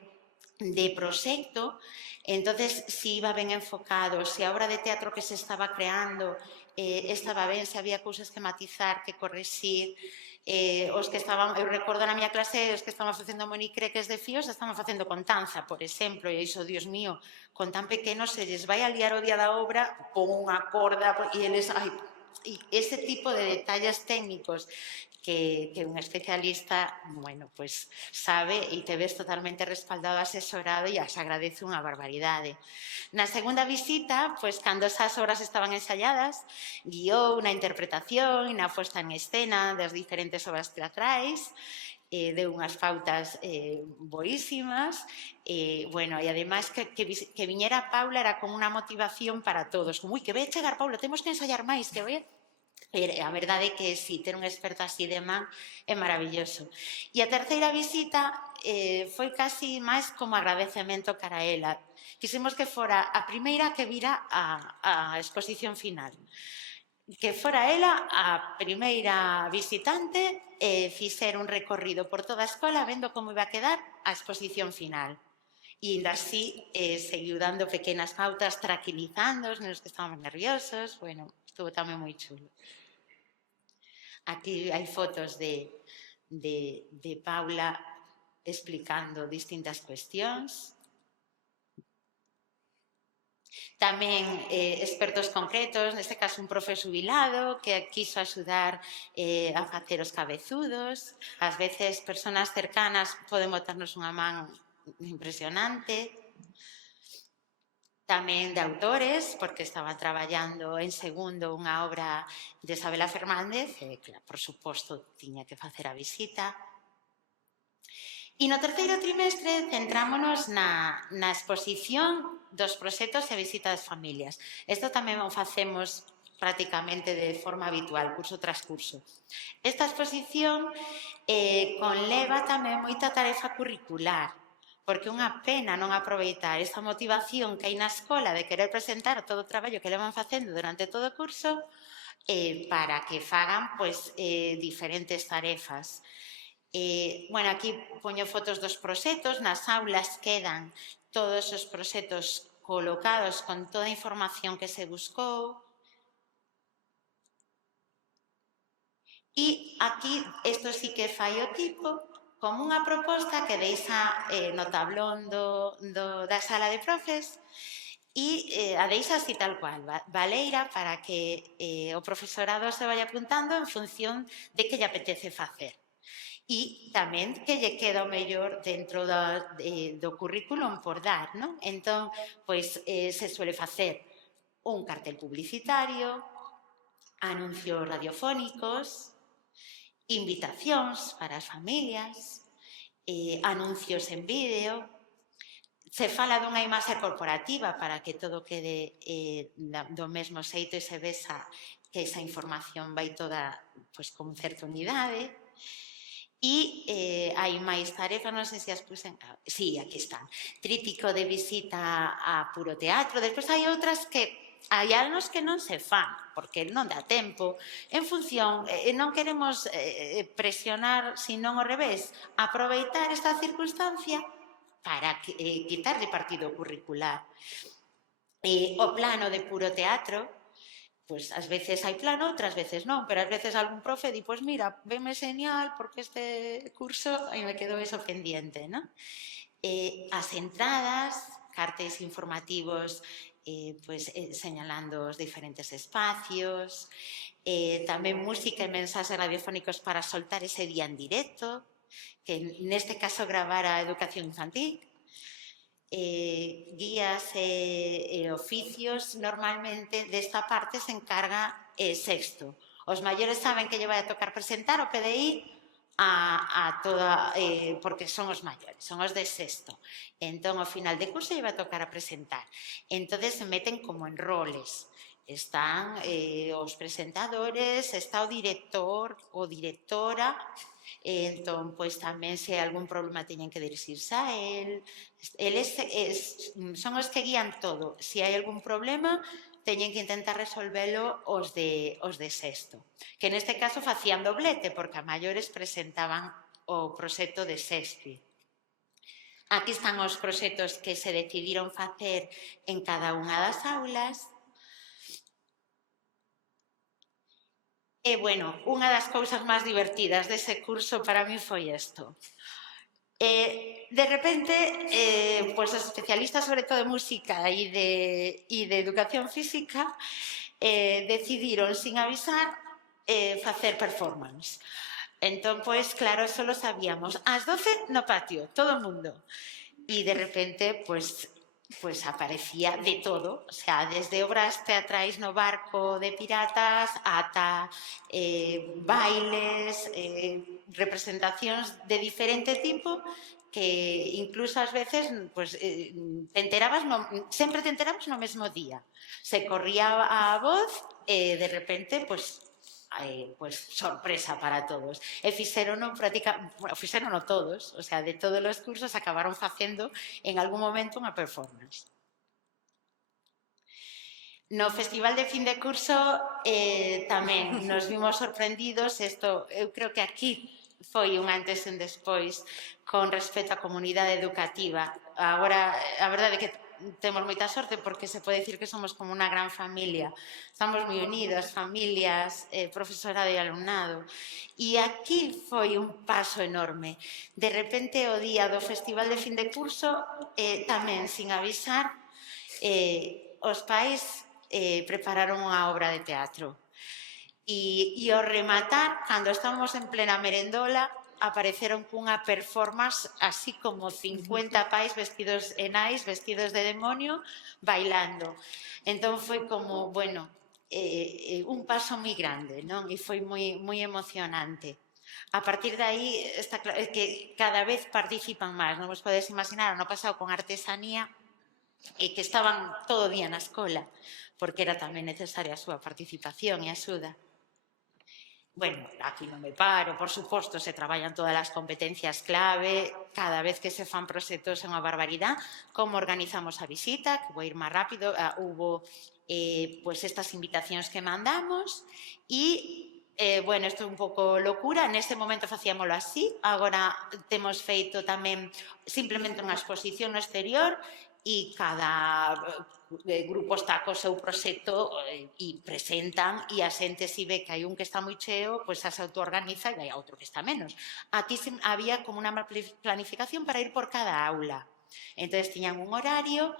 proxecto, entonces si iba ben enfocado, se a obra de teatro que se estaba creando estaba ben, se había cousas que matizar, que correxir, os que estaban, eu recordo na miña clase, os que estaban facendo monicreques de fíos estaban facendo con tanza, por exemplo, e iso, Dios mío, con tan pequenos se lles vai a liar o día da obra, pon unha corda, e eles, ai, e ese tipo de detalles técnicos que un especialista, bueno, pues sabe e te ves totalmente respaldado, asesorado e as agradece unha barbaridade. Na segunda visita, pues cando esas obras estaban ensayadas, guiou na interpretación e na puesta en escena das diferentes obras teatrais, deu unhas pautas boísimas, bueno, e ademais que viñera Paula era como unha motivación para todos, como, ui, que vai a chegar Paula, temos que ensayar máis, que vai a... A verdade é que si, ter un experto así de man é maravilloso. E a terceira visita foi casi máis como agradecemento cara a ela. Quisimos que fora a primeira que vira a exposición final. Que fora ela a primeira visitante e fixer un recorrido por toda a escola vendo como iba a quedar a exposición final. E ainda así seguiu dando pequenas pautas, tranquilizándoos nos que estaban nerviosos. Bueno, estuvo tamén moi chulo. Aquí hai fotos de Paula explicando distintas cuestións. Tamén expertos concretos, neste caso un profe xubilado que quiso axudar a facer os cabezudos. Ás veces, persoas cercanas poden botarnos unha man impresionante. Tamén de autores, porque estaban traballando en segundo unha obra de Isabela Fernández, e, claro, por suposto, tiña que facer a visita. E no terceiro trimestre centrámonos na exposición dos proxectos e a visita das familias. Isto tamén o facemos prácticamente de forma habitual, curso tras curso. Esta exposición conleva tamén moita tarefa curricular, porque unha pena non aproveitar esta motivación que hai na escola de querer presentar todo o traballo que levan facendo durante todo o curso para que fagan diferentes tarefas. Bueno, aquí poño fotos dos proxectos, nas aulas quedan todos os proxectos colocados con toda a información que se buscou. E aquí, isto sí que fai o tipo, como unha proposta que deixa no tablón da sala de profes e a deixa así tal cual, baleira para que o profesorado se vai apuntando en función de que lle apetece facer. E tamén que lle queda o mellor dentro do currículum por dar, non? Entón, pois, se suele facer un cartel publicitario, anuncios radiofónicos, invitacións para as familias, anuncios en vídeo, se fala dunha imaxe corporativa para que todo quede do mesmo xeito e se vexa que esa información vai toda con certa unidade. E hai máis tarefas, non sei se as puxen... Sí, aquí están. Tríptico de visita a puro teatro. Despois hai outras que... Hai alnos que non se fan, porque non dá tempo. En función, non queremos presionar, senón ao revés, aproveitar esta circunstancia para quitarlle partido curricular. O plano de puro teatro, pois ás veces hai plano, outras veces non, pero ás veces algún profe di, pois mira, venme señal porque este curso aí me quedou eso pendiente, non? As entradas, cartéis informativos señalando os diferentes espacios, tamén música e mensaxes radiofónicos para soltar ese día en directo, que neste caso gravara a educación infantil, guías e oficios. Normalmente desta parte se encarga sexto. Os maiores saben que lle vai a tocar presentar o PDI a toda, porque son os maiores, son os de sexto. Entón, ao final de curso lle vai a tocar a presentar. Entón, se meten como en roles. Están os presentadores, está o director ou directora. Entón, pois tamén se hai algún problema teñen que dirixirse a él. Eles son os que guían todo. Se hai algún problema, teñen que intentar resolvelo os de sexto. Que neste caso facían doblete, porque a maiores presentaban o proxecto de Shakespeare. Aquí están os proxectos que se decidiron facer en cada unha das aulas. E, bueno, unha das cousas máis divertidas dese curso para mí foi isto. De repente, os especialistas sobre todo de música e de educación física decidiron, sin avisar, facer performance. Entón, pois, claro, só lo sabíamos. Ás 12 no patio, todo o mundo. E de repente, pois aparecía de todo, o sea, desde obras teatrais no barco de piratas ata bailes, representacións de diferente tipo que incluso ás veces sempre te enterabas no mesmo día. Se corría a voz e de repente, sorpresa para todos. E fixerono todos, o sea, de todos os cursos acabaron facendo en algún momento unha performance. No Festival de fin de curso tamén nos vimos sorprendidos. Eu creo que aquí foi un antes e un despois con respecto á comunidade educativa. Agora, a verdade é que temos moita sorte porque se pode dicir que somos como unha gran familia. Estamos moi unidos, familias, profesorado e alumnado. E aquí foi un paso enorme. De repente, o día do Festival de fin de curso, tamén, sin avisar, os pais prepararon unha obra de teatro. E ao rematar, cando estábamos en plena merendola, apareceron cunha performance así como 50 pais vestidos e nais, vestidos de demonio, bailando. Entón foi como, bueno, un paso moi grande, non? E foi moi emocionante. A partir de aí, está claro que cada vez participan máis, non vos podes imaginar, ano pasado con artesanía, e que estaban todo o día na escola, porque era tamén necesaria a súa participación e axuda. Bueno, aquí non me paro, por suposto, se traballan todas as competencias clave, cada vez que se fan proxectos é unha barbaridade, como organizamos a visita, que vou ir máis rápido, hubo estas invitacións que mandamos e, bueno, isto é un pouco locura, neste momento facíamolo así, agora temos feito tamén simplemente unha exposición no exterior e cada grupo está co seu proxecto e presentan e a xente si ve que hai un que está moi cheo, pois se autoorganiza e vai a outro que está menos. Aquí había como unha planificación para ir por cada aula. Entón, tiñan un horario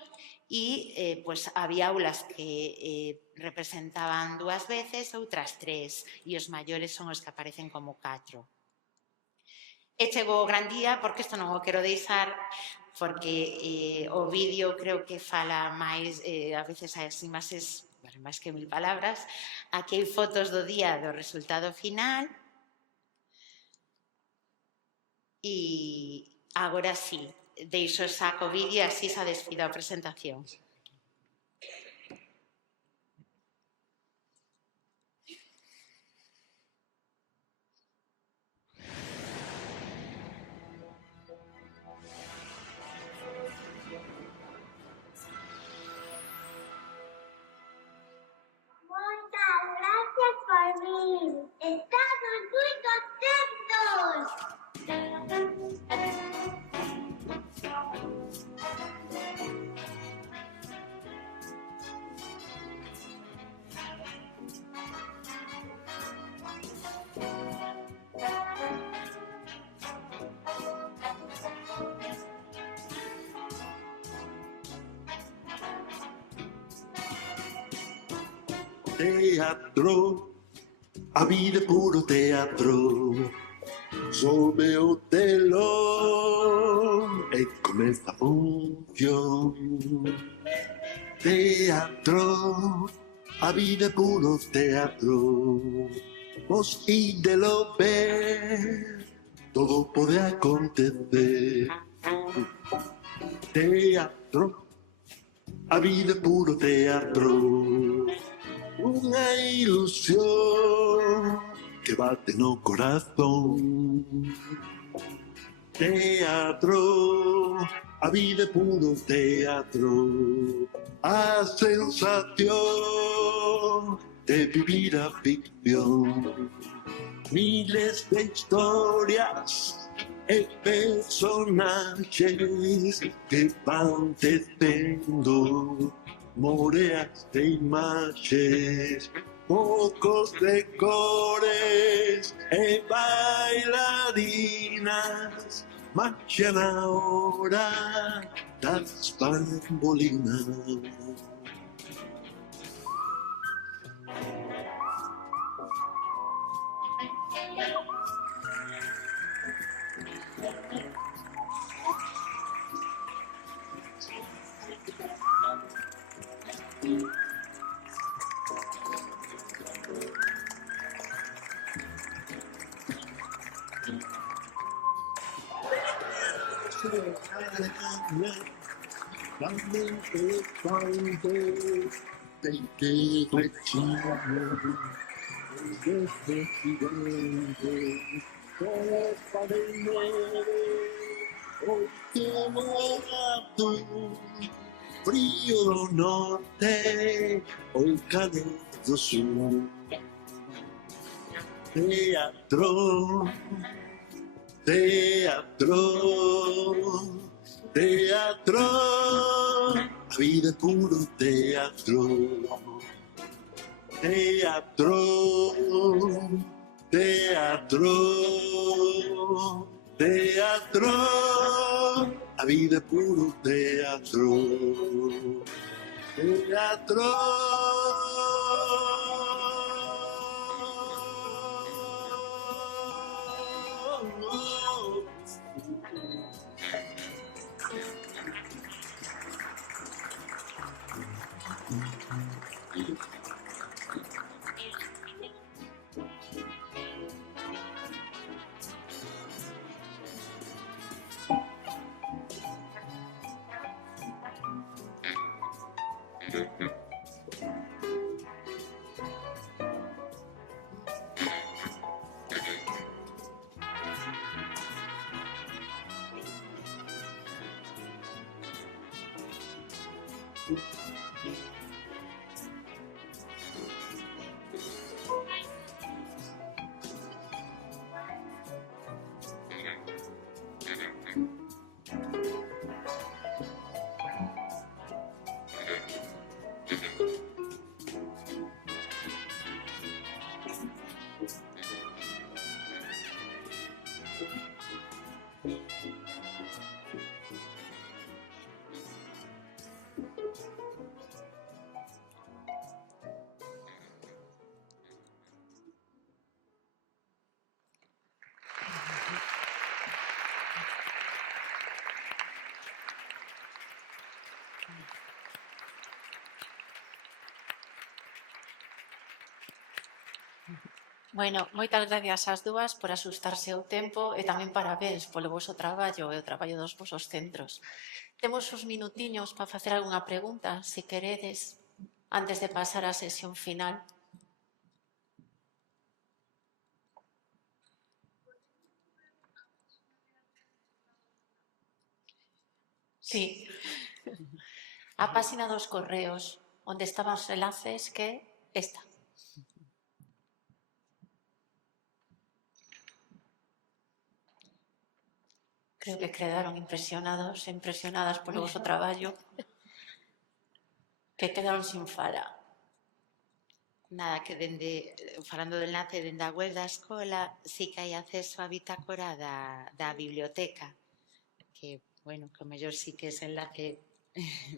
e había aulas que representaban 2 veces, outras 3, e os maiores son os que aparecen como 4. E chegou o gran día, porque isto non o quero deixar, porque o vídeo creo que fala máis, a veces as imaxes, máis que 1000 palabras. Aquí hai fotos do día do resultado final. E agora sí, deixo saco o vídeo e así se despido a presentación. Estamos muy contentos. Teatro, a vida é puro teatro. Sobe o telón e comeza a función. Teatro, a vida é puro teatro. Vos ídelo ver, todo pode acontecer. Teatro, a vida é puro teatro. Unha ilusión que bate no corazón. Teatro, a vida é puro teatro. A sensación de vivir a ficción. Miles de historias e personajes que van tecendo moreas de imaxes, pocos decores e bailarinas, marcha na hora das bambolinas. Frío do norte, o calor do sul. Teatro, teatro, teatro, a vida é puro teatro. Teatro, teatro, teatro, a vida é puro teatro. Teatro. Bueno, moitas gracias ás dúas por asustarse o tempo e tamén parabéns polo voso traballo e o traballo dos vosos centros. Temos uns minutiños para facer algunha pregunta, se queredes, antes de pasar á sesión final. Sí. A páxina dos correos, onde estaban os enlaces, que é esta. Creo que quedaron impresionados, impresionadas polo voso traballo, que quedaron sin fala. Nada, que falando do enlace dende a web da escola, sí que hai acceso á bitácora da biblioteca, que, bueno, que o mellor sí que ese enlace...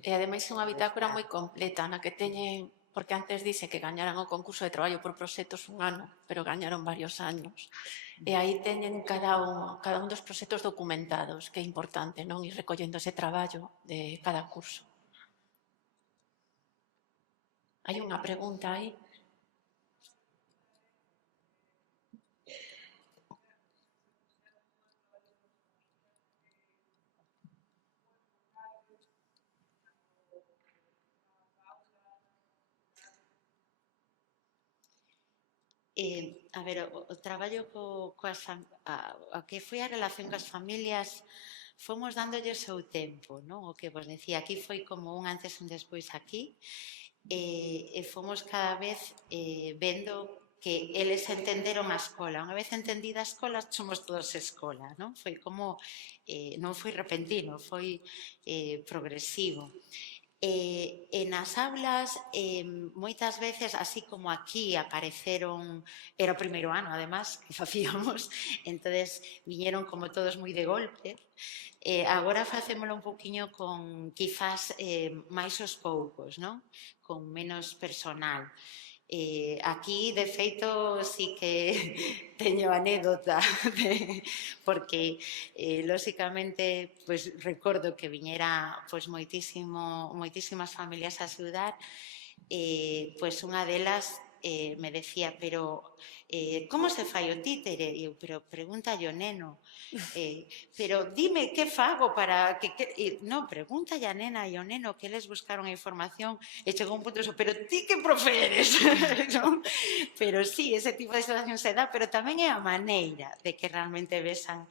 E ademais é unha bitácora moi completa, na que teñen porque antes dice que gañaran o concurso de traballo por proxectos un ano, pero gañaron varios años. E aí teñen cada un dos proxectos documentados, que é importante, non? Ir recollendo ese traballo de cada curso. Hai unha pregunta aí. A ver, o traballo a que foi a relación coas familias fomos dándolle o seu tempo, non? O que vos decía, aquí foi como un antes e un despois aquí, e fomos cada vez vendo que eles entenderon a escola. Unha vez entendida a escola, somos todos escola, non? Foi como, non foi repentino, foi progresivo. E nas aulas, moitas veces, así como aquí apareceron, era o primeiro ano, además, que facíamos, entonces viñeron como todos moi de golpe. Agora facémolo un poquinho con, quizás, máis os poucos, non? Con menos personal. Aquí, de feito, sí que teño anécdota, porque, lóxicamente, pois, recordo que viñera pois, moitísimas familias a axudar, pois unha delas me decía, pero como se fai o títere? E eu, pero pregúntalle ao neno. Pero dime que fago para que... Non, pregúntalle a nena e ao neno que eles buscaron a información e chegou un punto de eso, pero ti que profe eres? Pero sí, ese tipo de situación se dá, pero tamén é a maneira de que realmente vexan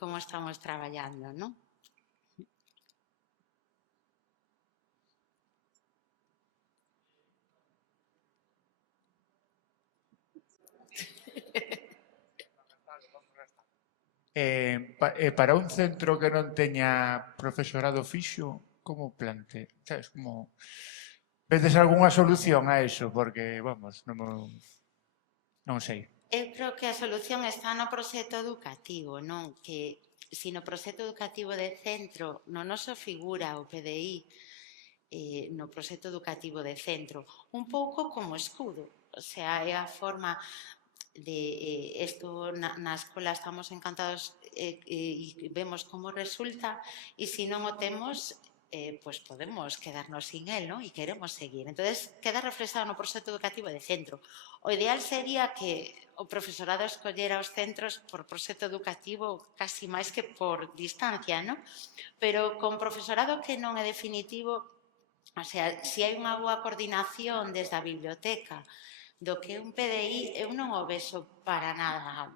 como estamos traballando, non? Para un centro que non teña profesorado fixo, como plante? Sabes, como... Vedes algunha solución a eso? Porque, vamos, non sei. Eu creo que a solución está no proxecto educativo, non? Que se no proxecto educativo de centro no noso figura o PDI no proxecto educativo de centro, un pouco como escudo, o sea, é a forma de isto na escola estamos encantados e vemos como resulta e se non o temos pois podemos quedarnos sin el, non? E queremos seguir. Entonces, queda reflexado no proxecto educativo de centro. O ideal sería que o profesorado escollera os centros por proxecto educativo casi máis que por distancia, non? Pero con profesorado que non é definitivo, o sea, se hai unha boa coordinación desde a biblioteca do que é un PDI, eu non o vexo para nada,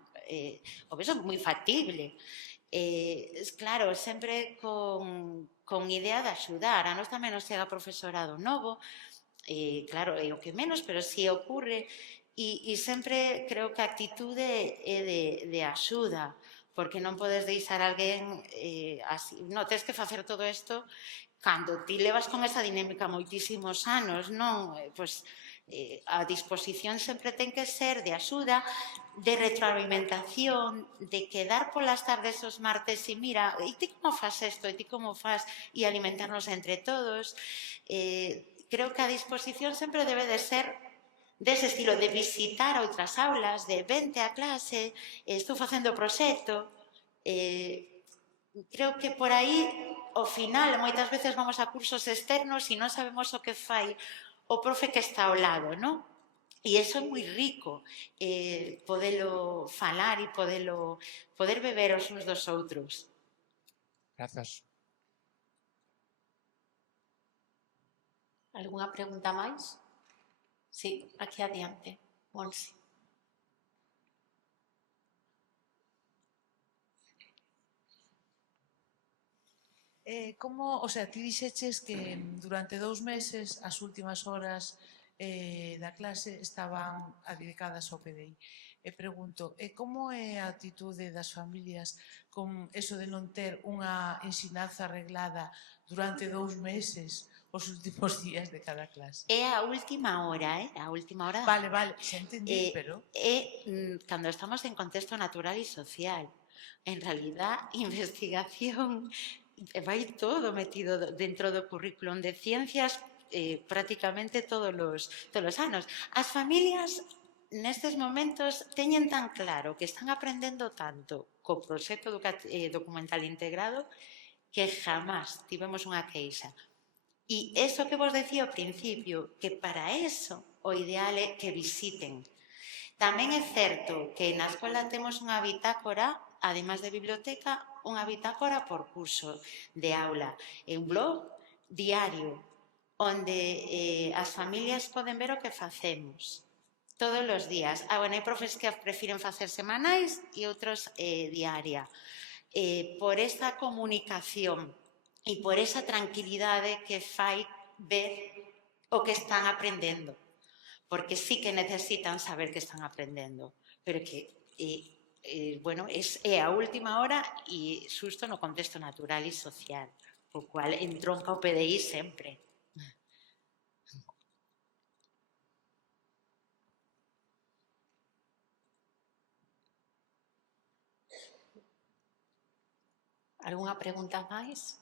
o vexo moi factible. Claro, sempre con idea de axudar. A nós tamén nos chega profesorado novo, claro, é o que menos, pero si ocurre, e sempre creo que a actitude é de axuda, porque non podes deixar alguén así, non, tens que facer todo isto cando ti levas con esa dinámica moitísimos anos, non? Pois a disposición sempre ten que ser de axuda, de retroalimentación, de quedar polas tardes os martes e mira, e ti como faz isto, e ti como faz, e alimentarnos entre todos. Creo que a disposición sempre debe de ser dese estilo, de visitar outras aulas, de vente a clase, estou facendo o proxecto. Creo que por aí, ao final, moitas veces vamos a cursos externos e non sabemos o que fai o profe que está ao lado, non? E iso é moi rico, podelo falar e poder beber os uns dos outros. Grazas. Algunha pregunta máis? Sí, aquí adiante. Monse. Como, o sea, ti dixeches que durante 2 meses as últimas horas da clase estaban dedicadas ao PDI. E pregunto, como é a actitude das familias con eso de non ter unha ensinanza arreglada durante 2 meses, os últimos días de cada clase? É a última hora, a última hora. Vale, xa entendí, pero... É cando estamos en contexto natural e social. En realidad, investigación vai todo metido dentro do currículum de ciencias, prácticamente todos os anos. As familias nestes momentos teñen tan claro que están aprendendo tanto co proxecto documental integrado que jamás tivemos unha queixa. E iso que vos decía ao principio, que para eso o ideal é que visiten. Tamén é certo que na escola temos unha bitácora, además de biblioteca, unha bitácora por curso de aula, un blog diario, onde as familias poden ver o que facemos todos os días. Bueno, hai profes que prefiren facer semanais e outros diaria. Por esa comunicación e por esa tranquilidade que fai ver o que están aprendendo. Porque sí que necesitan saber que están aprendendo, pero que, bueno, é a última hora e xusto no contexto natural e social, o cual entronca o PDI sempre. Algunha pregunta máis?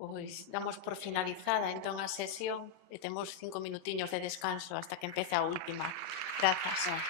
Pois damos por finalizada entón a sesión e temos 5 minutiños de descanso hasta que empece a última. Grazas.